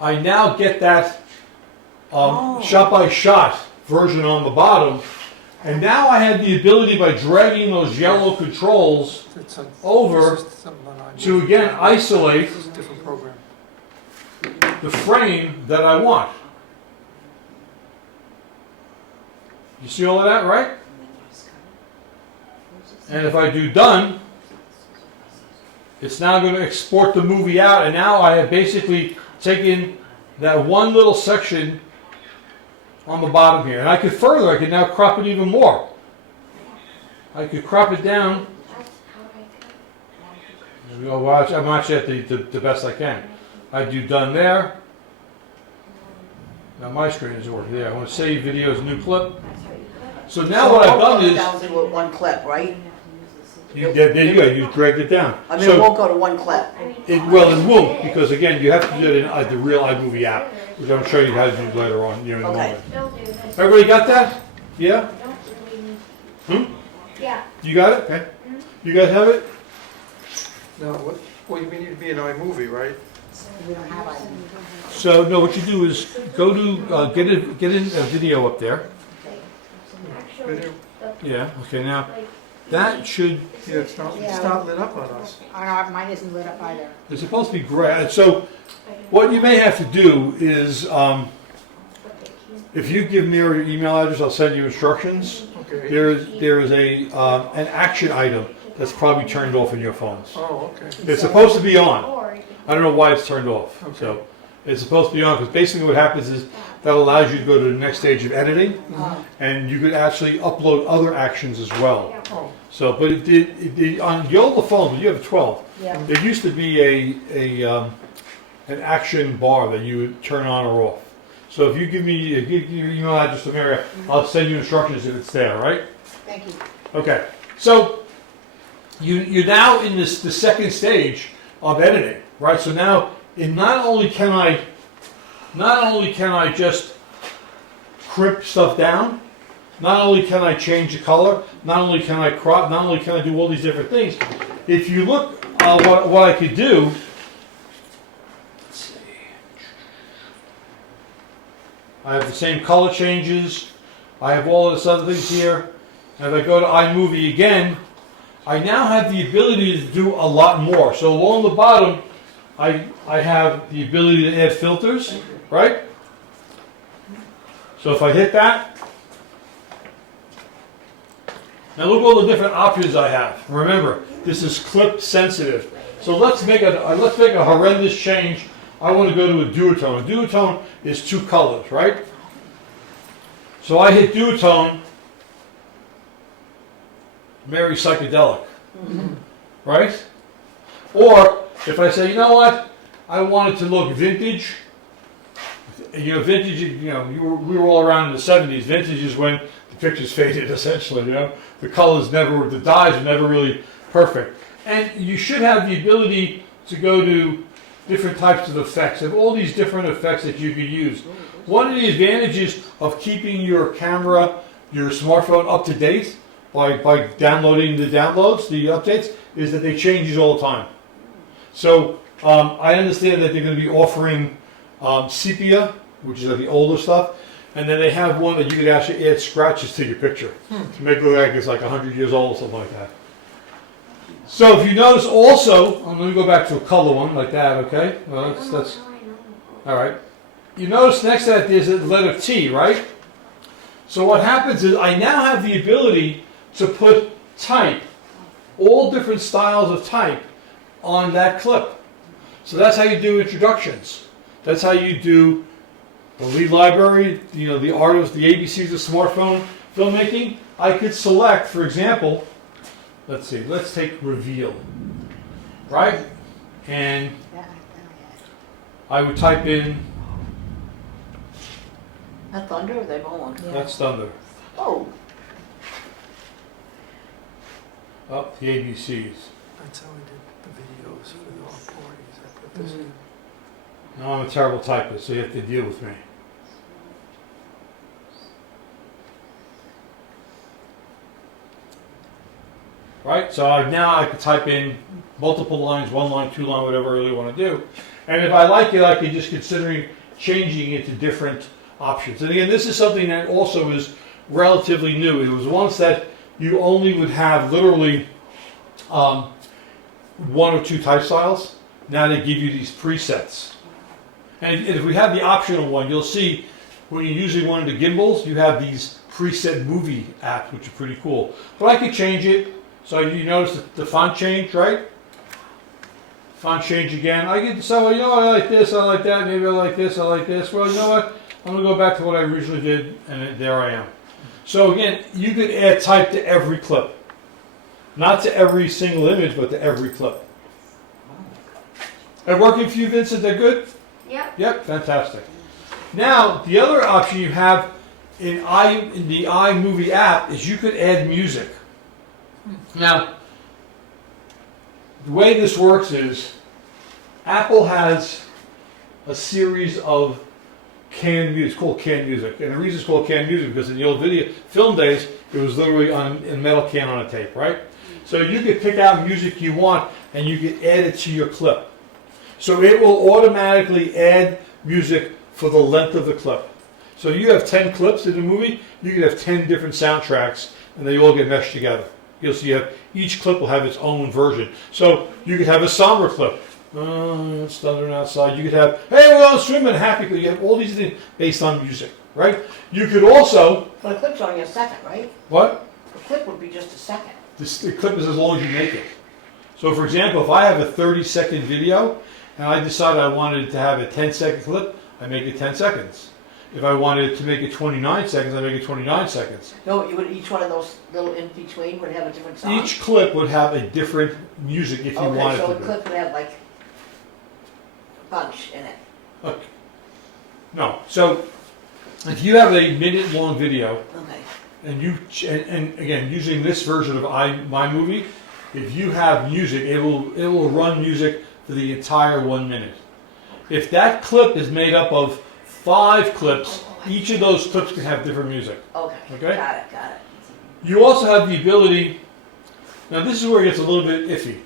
I now get that shot-by-shot version on the bottom. And now I have the ability, by dragging those yellow controls over, to again isolate This is a different program. the frame that I want. You see all of that, right? And if I do done, it's now going to export the movie out, and now I have basically taken that one little section on the bottom here. And I could now crop it even more. I could crop it down. I'm watching it the best I can. I do done there. Now my screen is working there. I want to save videos, new clip. So now what I've done is, Down to one clip, right? there you go, you dragged it down. I mean, it won't go to one clip. It won't, because again, you have to do it in the real iMovie app, which I'm showing you how to do later on, in a Okay. moment. Everybody got that? Yeah? Yeah. You got it? Okay. You guys have it? Now, well, you need to be an iMovie, right? We don't have it. So, no, what you do is go to, get in a video up there. Video? Yeah, okay, now, that should, Yeah, it's not lit up on us. I know, mine isn't lit up either. it's supposed to be gray. So, what you may have to do is, if you give me your email address, I'll send you instructions. Okay. There is an action item that's probably turned off in your phones. Oh, okay. It's supposed to be on. Or I don't know why it's turned off. Okay. So it's supposed to be on because basically what happens is that allows you to go to the next stage of editing, and you could actually upload other actions as well. Oh, So, but on the older phones, when you have a 12, Yeah. there used to be an action bar that you would turn on or off. So if you give your email address to Mary, I'll send you instructions if it's there, right? Thank you. Okay. So you're now in the second stage of editing, right? So now, not only can I just crimp stuff down, not only can I change the color, not only can I crop, not only can I do all these different things. If you look, what I could do. Let's see. I have the same color changes. I have all of this other things here. And if I go to iMovie again, I now have the ability to do a lot more. So along the bottom, I have the ability to add filters, right? So if I hit that, now look at all the different options I have. Remember, this is clip sensitive. So let's make a horrendous change. I want to go to a duotone. A duotone is 2 colors, right? So I hit duotone, very psychedelic, right? Or if I say, you know what, I want it to look vintage. You know, vintage. You know, we were all around in the '70s. Vintage is when the pictures faded, essentially. You know, the colors the dyes were never really perfect. And you should have the ability to go to different types of effects. Of all these different effects that you could use. One of the advantages of keeping your camera, your smartphone up to date by downloading the downloads, the updates, is that they change all the time. So I understand that they're going to be offering sepia, which is the older stuff, and then they have one that you could actually add scratches to your picture to make it look like it's like 100 years old or something like that. So if you notice also, let me go back to a color one like that, okay? Well, that's all right. You notice next to that there's a letter T, right? So what happens is I now have the ability to put type, all different styles of type, on that clip. So that's how you do introductions. That's how you do the lead library, you know, the artist, the ABCs of smartphone filmmaking. I could select, for example, let's see, let's take reveal, right? And I would type in, That thunder or they blowing? that's thunder, Oh, up the ABCs. That's how we did the videos for the off parties. I put this in. Now I'm a terrible typist, so you have to deal with me. Right, so now I could type in multiple lines, 1 line, 2 line, whatever I really want to do. And if I like it, I could just considering changing it to different options. And again, this is something that also is relatively new. It was once that you only would have literally 1 or 2 type styles. Now they give you these presets. And if we have the optional one, you'll see when you're using one of the gimbals, you have these preset movie apps, which are pretty cool. But I could change it. So you notice the font change, right? Font change again. I get so you know what, I like this, I like that, maybe I like this, I like this. Well, you know what? I'm gonna go back to what I originally did, and there I am. So again, you could add type to every clip. Not to every single image, but to every clip. Are working for you, Vincent? They're good? Yep. Yep, fantastic. Now, the other option you have in the iMovie app is you could add music. Now, the way this works is Apple has a series of canned music. It's called canned music. And the reason it's called canned music because in the old video film days, it was literally on a metal can on a tape, right? So you could pick out music you want and you could add it to your clip. So it will automatically add music for the length of the clip. So you have 10 clips in the movie, you could have 10 different soundtracks and they all get meshed together. You'll see each clip will have its own version. So you could have a somber clip. Oh, it's thundering outside. You could have, hey, we're on swimming, happy. You have all these things based on music, right? You could also, but the clip's only a second, right? what? The clip would be just a second. The clip is as long as you make it. So for example, if I have a 30-second video and I decide I wanted to have a 10-second clip, I make it 10 seconds. If I wanted to make it 29 seconds, I make it 29 seconds. No, you would, each one of those little in between would have a different song? Each clip would have a different music if you wanted Okay, so to the do. clip would have like a bunch in it. Okay. No, so if you have a minute-long video, Okay. and and again using this version of iMovie, if you have music, it will run music for the entire 1 minute. If that clip is made up of 5 clips, each of those clips can have different music. Okay. Okay. Got it. You also have the ability, now this is where it gets a little bit iffy.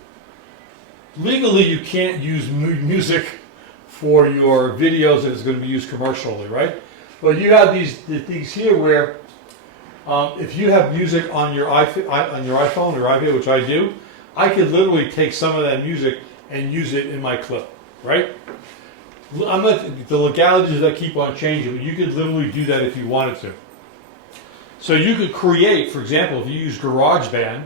Legally, you can't use music for your videos that is going to be used commercially, right? But you have these things here where if you have music on your iPhone or iPad, which I do, I could literally take some of that music and use it in my clip, right? I'm not, the legalities of that keep on changing, but you could literally do that if you wanted to. So you could create, for example, if you use GarageBand,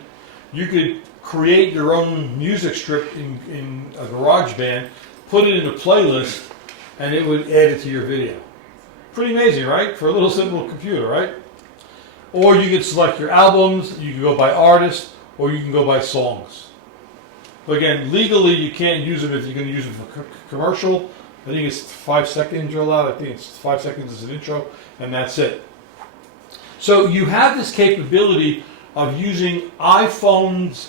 you could create your own music strip in a GarageBand, put it in a playlist, and it would add it to your video. Pretty amazing, right? For a little simple computer, right? Or you could select your albums, you can go by artist, or you can go by songs. But again, legally you can't use them if you're going to use them for commercial. I think it's 5 seconds you're allowed. I think it's 5 seconds as an intro, and that's it. So you have this capability of using iMovie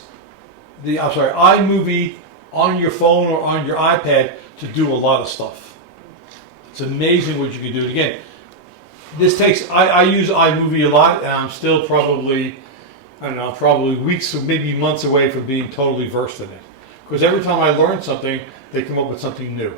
on your phone or on your iPad to do a lot of stuff. It's amazing what you can do. Again, this takes, I use iMovie a lot, and I'm still probably weeks or maybe months away from being totally versed in it. Because every time I learn something, they come up with something new.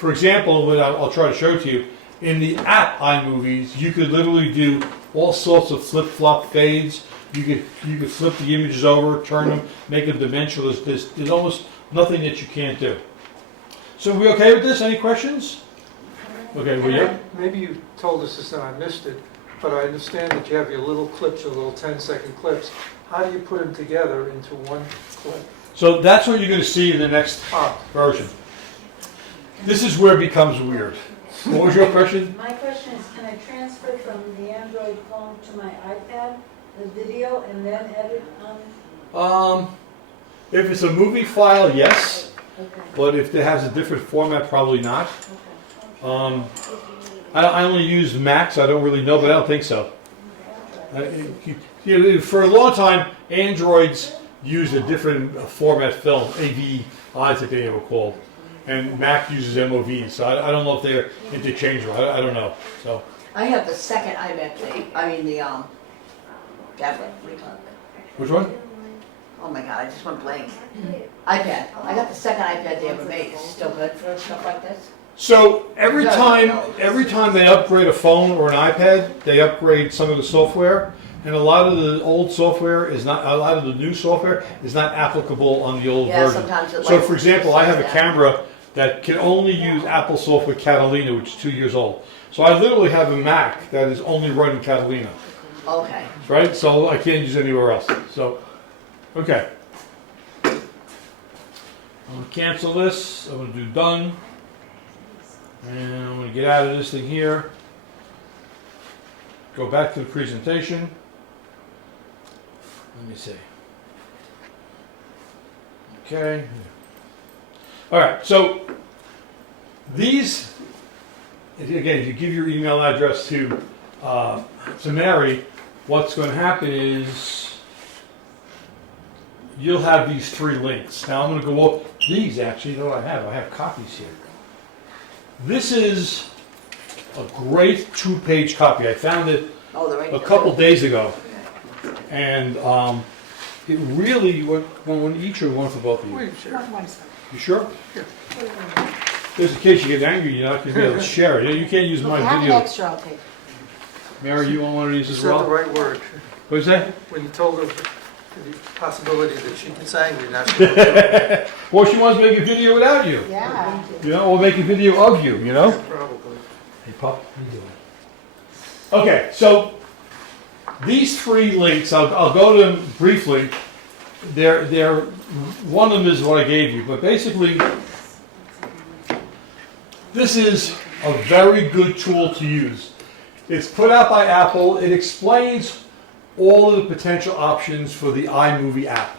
For example, what I'll try to show it to you, in the app iMovies, you could literally do all sorts of flip-flop fades. You could flip the images over, turn them, make them dimensional. There's almost nothing that you can't do. So we okay with this? Any questions? Okay, well, yeah. Maybe you told us this and I missed it, but I understand that you have your little clips, your little 10-second clips. How do you put them together into one clip? So that's what you're going to see in the next Ah, version. This is where it becomes weird. What was your question? My question is, can I transfer from the Android phone to my iPad, the video, and then edit on? If it's a movie file, yes. Okay, But if it has a different format, probably not. okay. I only use Macs. I don't really know, but I don't think so. For a long time, Androids used a different format film, AV, I think they were called, and Mac uses MOVs. So I don't know if they're interchangeable. I don't know. So I have the second iPad, the tablet, what do you call it? which one? Oh my god, I just went blank. iPad. I got the second iPad they ever made. It's still good for stuff like this? So every time they upgrade a phone or an iPad, they upgrade some of the software, and a lot of the old software is not. A lot of the new software is not applicable on the old Yeah, version. sometimes it So, like- for example, I have a Yeah. camera that can only use Apple software Catalina, which is 2 years old. So I literally have a Mac that is only running Catalina, Okay. right? So I can't use anywhere else. So, okay. I'm gonna cancel this. I'm gonna do done. And I'm going to get out of this thing here. Go back to the presentation. Let me see. Okay. All right. So these, again, you give your email address to Mary. What's going to happen is you'll have these 3 links. Now I'm going to go over these. Actually, you know what I have? I have copies here. This is a great 2-page copy. I found it Oh, they're right a there. couple days ago, and it really one each or one for both of you. wait, sure. You sure? Yeah. There's a case you get angry, you're not going to be able to share it. You can't use my video. extra, I'll take. Mary, you want one of these You as said the well? right word. What's that? When you told her the possibility that she gets angry, now she won't do it. Well, she wants to make a video without you. Yeah. You know, or make a video of you. You know. Probably. Hey, Pop, how you doing? Okay, so these 3 links, I'll go to them briefly. They're one of them is what I gave you, but basically, this is a very good tool to use. It's put out by Apple. It explains all of the potential options for the iMovie app.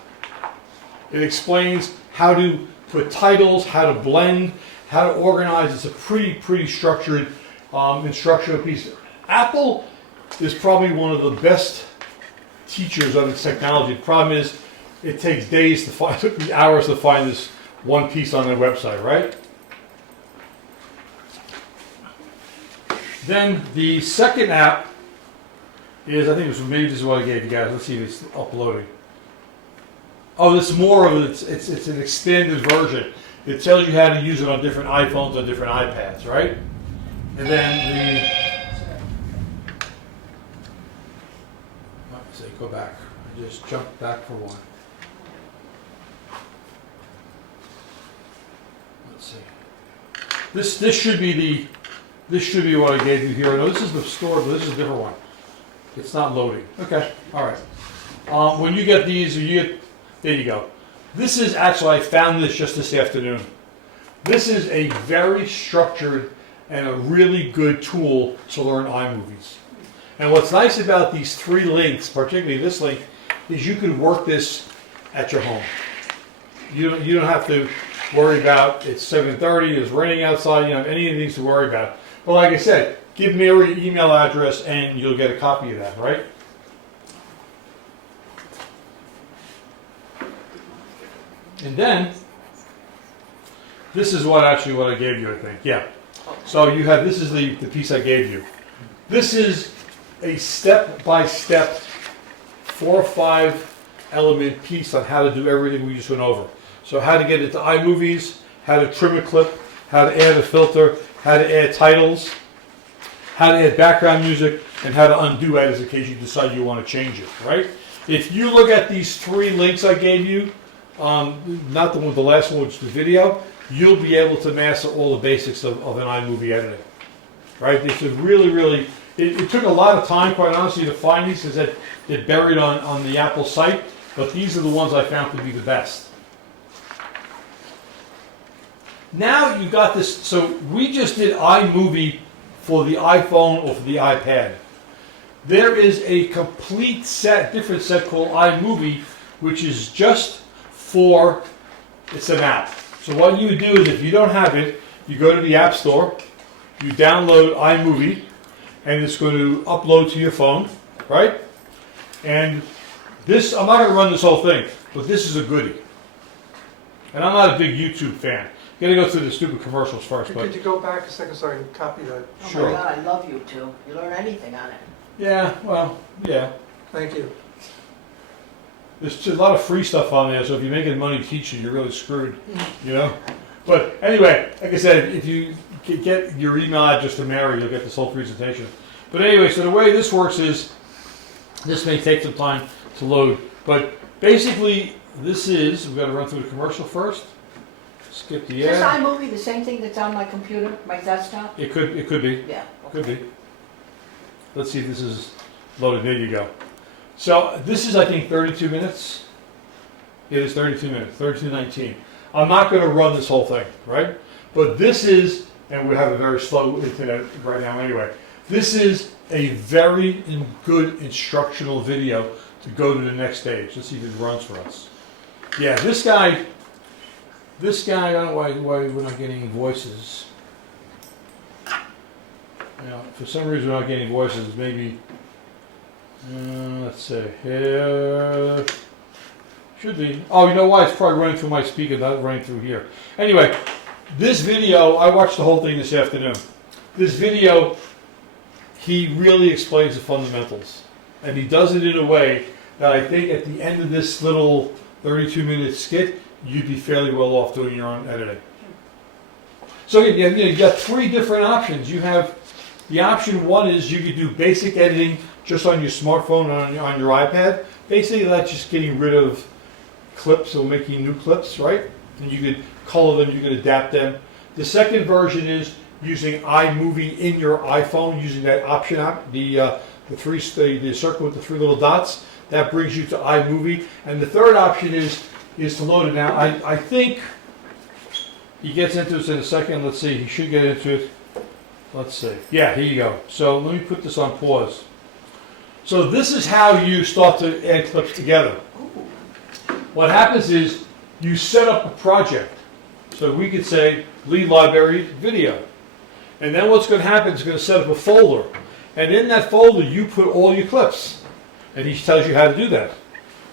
It explains how to put titles, how to blend, how to organize. It's a pretty structured instructional piece. Apple is probably one of the best teachers of its technology. The problem is it takes days to find, it took me hours to find this one piece on their website, right? Then the second app is, I think it was, maybe this is what I gave you guys. Let's see if it's uploading. Oh, it's more of it. It's an extended version. It tells you how to use it on different iPhones and different iPads, right? And then let's see, go back. I just jumped back for one. Let's see. This should be what I gave you here. No, this is the store, but this is a different one. It's not loading. Okay, all right. When you get these, there you go. This is actually, I found this just this afternoon. This is a very structured and a really good tool to learn iMovies. And what's nice about these 3 links, particularly this link, is you can work this at your home. You don't have to worry about it's 7:30, it's raining outside, you don't have any of these to worry about. But like I said, give Mary your email address and you'll get a copy of that, right? And then, this is what I gave you, I think. Yeah. So you have, this is the piece I gave you. This is a step-by-step 4 or 5 element piece on how to do everything we just went over. So how to get into iMovies, how to trim a clip, how to add a filter, how to add titles, how to add background music, and how to undo edits in case you decide you want to change it, right? If you look at these 3 links I gave you, not the last one, which is the video, you'll be able to master all the basics of an iMovie editing, right? It's a really, it took a lot of time, quite honestly, to find these because they're buried on the Apple site, but these are the ones I found to be the best. Now you got this, so we just did iMovie for the iPhone or for the iPad. There is a complete different set called iMovie, which is just for, it's an app. So what you would do is if you don't have it, you go to the App Store, you download iMovie, and it's going to upload to your phone, right? And this, I'm not going to run this whole thing, but this is a goodie. And I'm not a big YouTube fan. You gotta go through the stupid commercials first, but Could you go back a second so I can copy that? Oh Sure. my God, I love YouTube. You learn anything on it. yeah, well, yeah. Thank you. There's a lot of free stuff on there, so if you're making money teaching, you're really screwed, you know? But anyway, like I said, if you get your email address to Mary, you'll get this whole presentation. But anyway, so the way this works is, this may take some time to load, but basically, this is, we've got to run through the commercial first. Skip the Is this ad. iMovie the same thing that's on my computer, my desktop? It could be. Yeah. Could be. Let's see if this is loaded. There you go. So this is, I think, 32 minutes. It is 32 minutes, 32:19. I'm not going to run this whole thing, right? But this is, and we have a very slow internet right now anyway, this is a very good instructional video to go to the next stage. Let's see if it runs for us. Yeah, this guy, I don't know why we're not getting voices. You know, for some reason we're not getting voices. Maybe, let's see, here, should be. Oh, you know why? It's probably running through my speaker, not running through here. Anyway, this video, I watched the whole thing this afternoon. This video, he really explains the fundamentals. And he does it in a way that I think at the end of this little 32-minute skit, you'd be fairly well off doing your own editing. So you got 3 different options. You have, the option 1 is you could do basic editing just on your smartphone and on your iPad. Basically that's just getting rid of clips or making new clips, right? And you could color them, you could adapt them. The second version is using iMovie in your iPhone, using that option app, the circle with the 3 little dots. That brings you to iMovie. And the third option is to load it. Now, I think he gets into this in a second. Let's see, he should get into it. Let's see. Yeah, here you go. So let me put this on pause. So this is how you start to add clips together. What happens is you set up a project. So we could say lead library video. And then what's going to happen is it's going to set up a folder. And in that folder you put all your clips. And he tells you how to do that.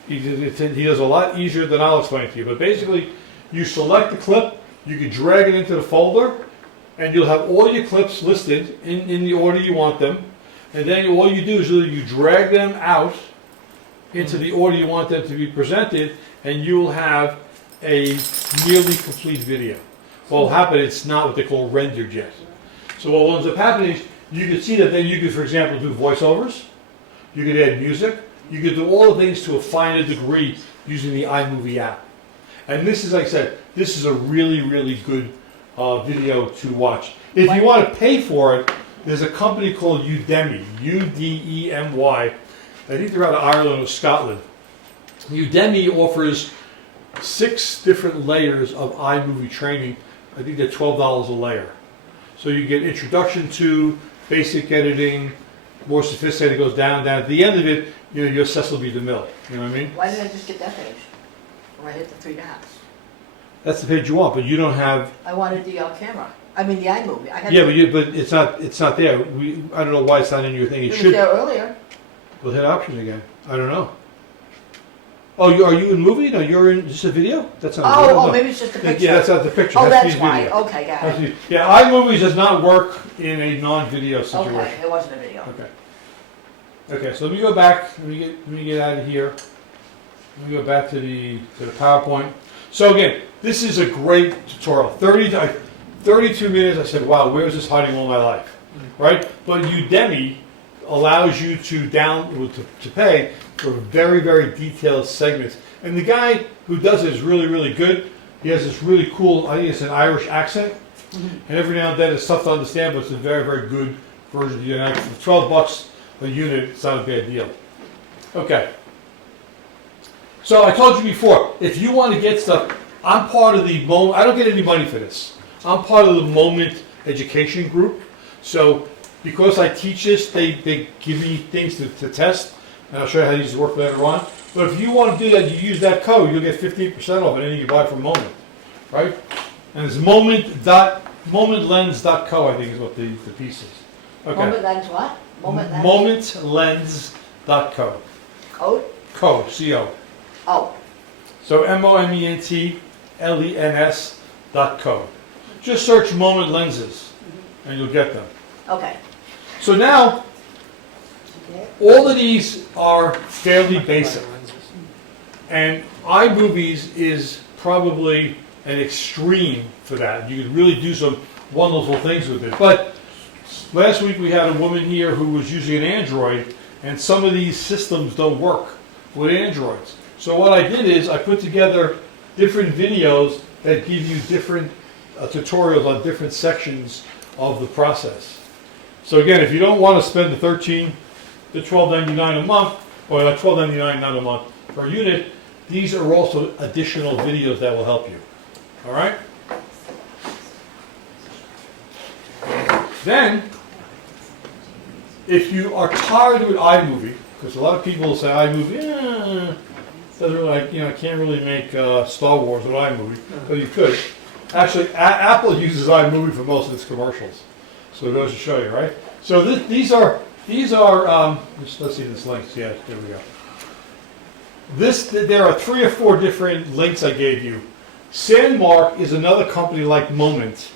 He does a lot easier than I'll explain to you. But basically, you select the clip, you can drag it into the folder, and you'll have all your clips listed in the order you want them. And then all you do is you drag them out into the order you want them to be presented, and you'll have a nearly complete video. What will happen, it's not what they call rendered yet. So what ends up happening is you can see that then you could, for example, do voiceovers, you could add music, you could do all the things to a finer degree using the iMovie app. And this is, like I said, this is a really, really good video to watch. If you want to pay for it, there's a company called Udemy, U-D-E-M-Y. I think they're out of Ireland or Scotland. Udemy offers 6 different layers of iMovie training. I think they're $12 a layer. So you get introduction to, basic editing, more sophisticated, goes down, down. At the end of it, your Cecil B. DeMille. You know what I mean? Why did I just get that page? When I hit the 3 dots. That's the page you want, but you don't have. I wanted the camera. I mean the iMovie. I had Yeah, but it's not there. I don't know why it's not in your thing. It it was should. there earlier. We'll hit options again. I don't know. Oh, are you in movie? No, you're in just a video. That's not. A video. Oh, No. maybe it's just a picture. Yeah, that's not the picture. Oh, Has to that's be why. video. Okay, got Has to it. be- Yeah, iMovie does not work in a non-video situation. Okay, it wasn't a video. Okay. Okay, so let me go back. Let me get out of here. Let me go back to the PowerPoint. So again, this is a great tutorial. 30 32 minutes, I said, wow, where's this hiding all my life, right? But Udemy allows you to to pay for very, very detailed segments. And the guy who does it is really, really good. He has this really cool, I think it's an Irish accent. And every now and then it's tough to understand, but it's a very, very good version of the Unite. For 12 bucks a unit, it's not a bad deal. Okay. So I told you before, if you want to get stuff, I'm part of the Moment, I don't get any money for this. I'm part of the Moment education group. So because I teach this, they give me things to test, and I'll show you how these work later on. But if you want to do that, you use that code, you'll get 15% off anything you buy from Moment, right? And it's momentlens.co, I think is what the piece is. Okay. Moment lens what? Moment lens. Momentlens.co. Code? C-O. Oh, So momentlens.co. Just search Moment Lenses, and you'll get them. okay. So now, all of these are fairly basic. And iMovies is probably an extreme for that. You could really do some wonderful things with it. But last week we had a woman here who was using an Android, and some of these systems don't work with Androids. So what I did is I put together different videos that give you different tutorials on different sections of the process. So again, if you don't want to spend the $12.99 a month, or $12.99 not a month per unit, these are also additional videos that will help you. All right? Then, if you are tired with iMovie, because a lot of people say iMovie, doesn't really, can't really make Star Wars with iMovie, but you could. Actually, Apple uses iMovie for most of its commercials, so it goes to show you, right? So these are let's see this link. Yeah, there we go. There are 3 or 4 different links I gave you. Sandmark is another company like Moment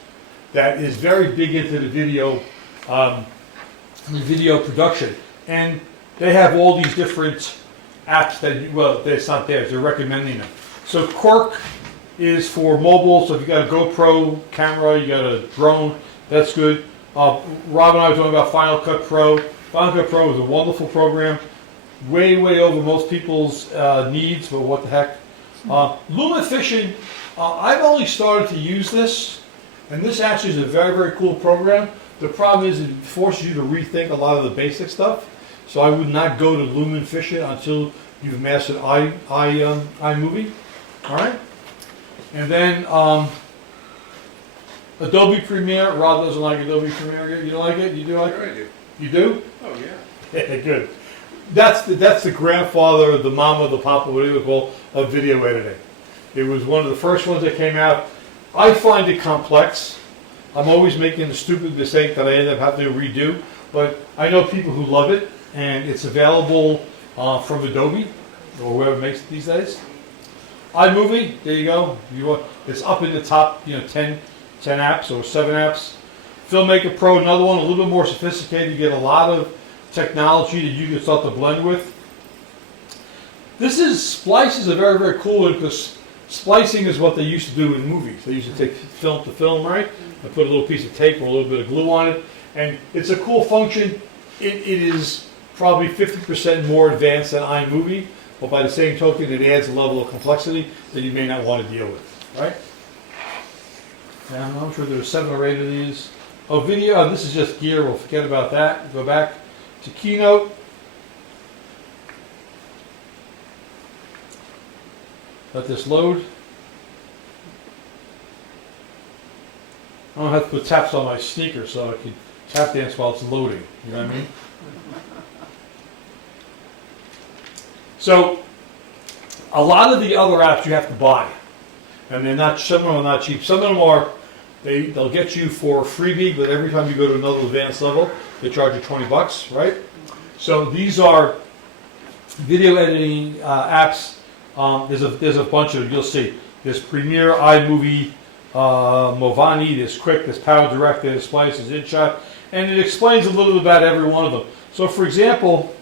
that is very big into the video production, and they have all these different apps that it's not theirs. They're recommending them. So Quark is for mobile. So if you got a GoPro camera, you got a drone, that's good. Rob and I were talking about Final Cut Pro. Final Cut Pro is a wonderful program, way over most people's needs, but what the heck. LumaFiction, I've only started to use this, and this actually is a very, very cool program. The problem is it forces you to rethink a lot of the basic stuff, so I would not go to LumaFiction until you've mastered iMovie. All right? And then Adobe Premiere. Rob doesn't like Adobe Premiere. You don't like it? You do like it? I do. You do? Oh, yeah. Yeah, good. That's the grandfather, the mama, the papa, whatever you call, of video editing. It was one of the first ones that came out. I find it complex. I'm always making the stupid mistake that I end up having to redo. But I know people who love it, and it's available from Adobe or whoever makes it these days. iMovie, there you go. It's up in the top, 10 apps or 7 apps. Filmaker Pro, another one, a little bit more sophisticated. You get a lot of technology that you can start to blend with. Splice is a very, very cool one because splicing is what they used to do in movies. They used to take film to film, right? And put a little piece of tape or a little bit of glue on it. And it's a cool function. It is probably 50% more advanced than iMovie, but by the same token, it adds a level of complexity that you may not want to deal with, right? And I'm sure there's 7 or 8 of these. Oh, video, this is just gear. We'll forget about that. Go back to Keynote. Let this load. I don't have to put taps on my sneakers so I can tap dance while it's loading. You know what I mean? So, a lot of the other apps you have to buy. And some of them are not cheap. Some of them are, they'll get you for a freebie, but every time you go to another advanced level, they charge you $20, right? So these are video editing apps. There's a bunch of, you'll see. There's Premiere, iMovie, Movani, there's Quick, there's PowerDirect, there's Splice, there's InShot, and it explains a little bit about every one of them. So for example,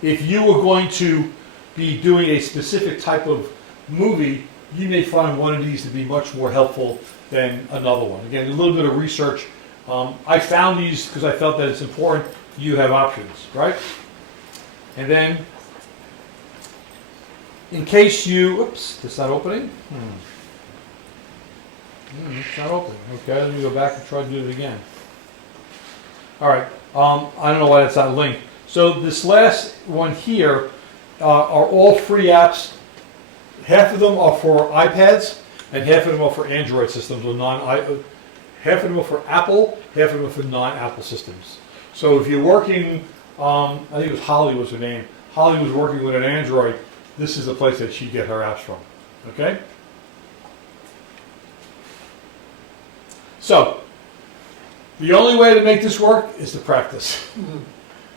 if you were going to be doing a specific type of movie, you may find one of these to be much more helpful than another one. Again, a little bit of research. I found these because I felt that it's important you have options, right? And then, in case you, oops, it's not opening? It's not opening. Okay, let me go back and try to do it again. All right, I don't know why that's not linked. So this last one here are all free apps. Half of them are for iPads, and half of them are for Android systems or half of them are for Apple, half of them are for non-Apple systems. So if you're working, I think it was Holly was her name. Holly was working with an Android. This is the place that she'd get her apps from. Okay? So, the only way to make this work is to practice.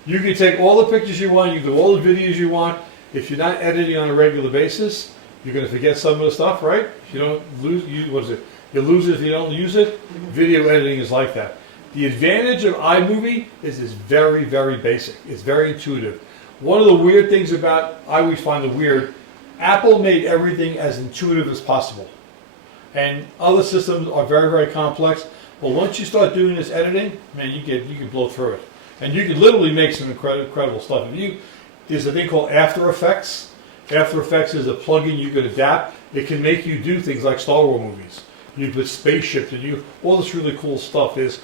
You can take all the pictures you want, you can do all the videos you want. If you're not editing on a regular basis, you're going to forget some of the stuff, right? If you don't lose, what is it? You lose it if you don't use it. Video editing is like that. The advantage of iMovie is it's very, very basic. It's very intuitive. One of the weird things about, I always find it weird, Apple made everything as intuitive as possible. And other systems are very, very complex. But once you start doing this editing, man, you can blow through it. And you can literally make some incredible stuff. There's a thing called After Effects. After Effects is a plugin you can adapt. It can make you do things like Star Wars movies. You put spaceships and all this really cool stuff. There's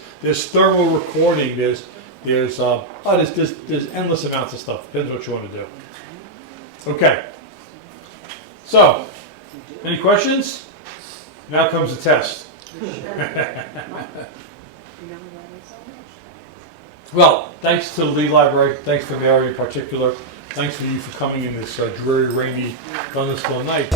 thermal recording. There's endless amounts of stuff. Depends what you want to do. Okay. So, any questions? Now comes the test. Well, thanks to the Lee Library. Thanks to Mary in particular. Thanks for you for coming in this dreary, rainy, thunderstorm night.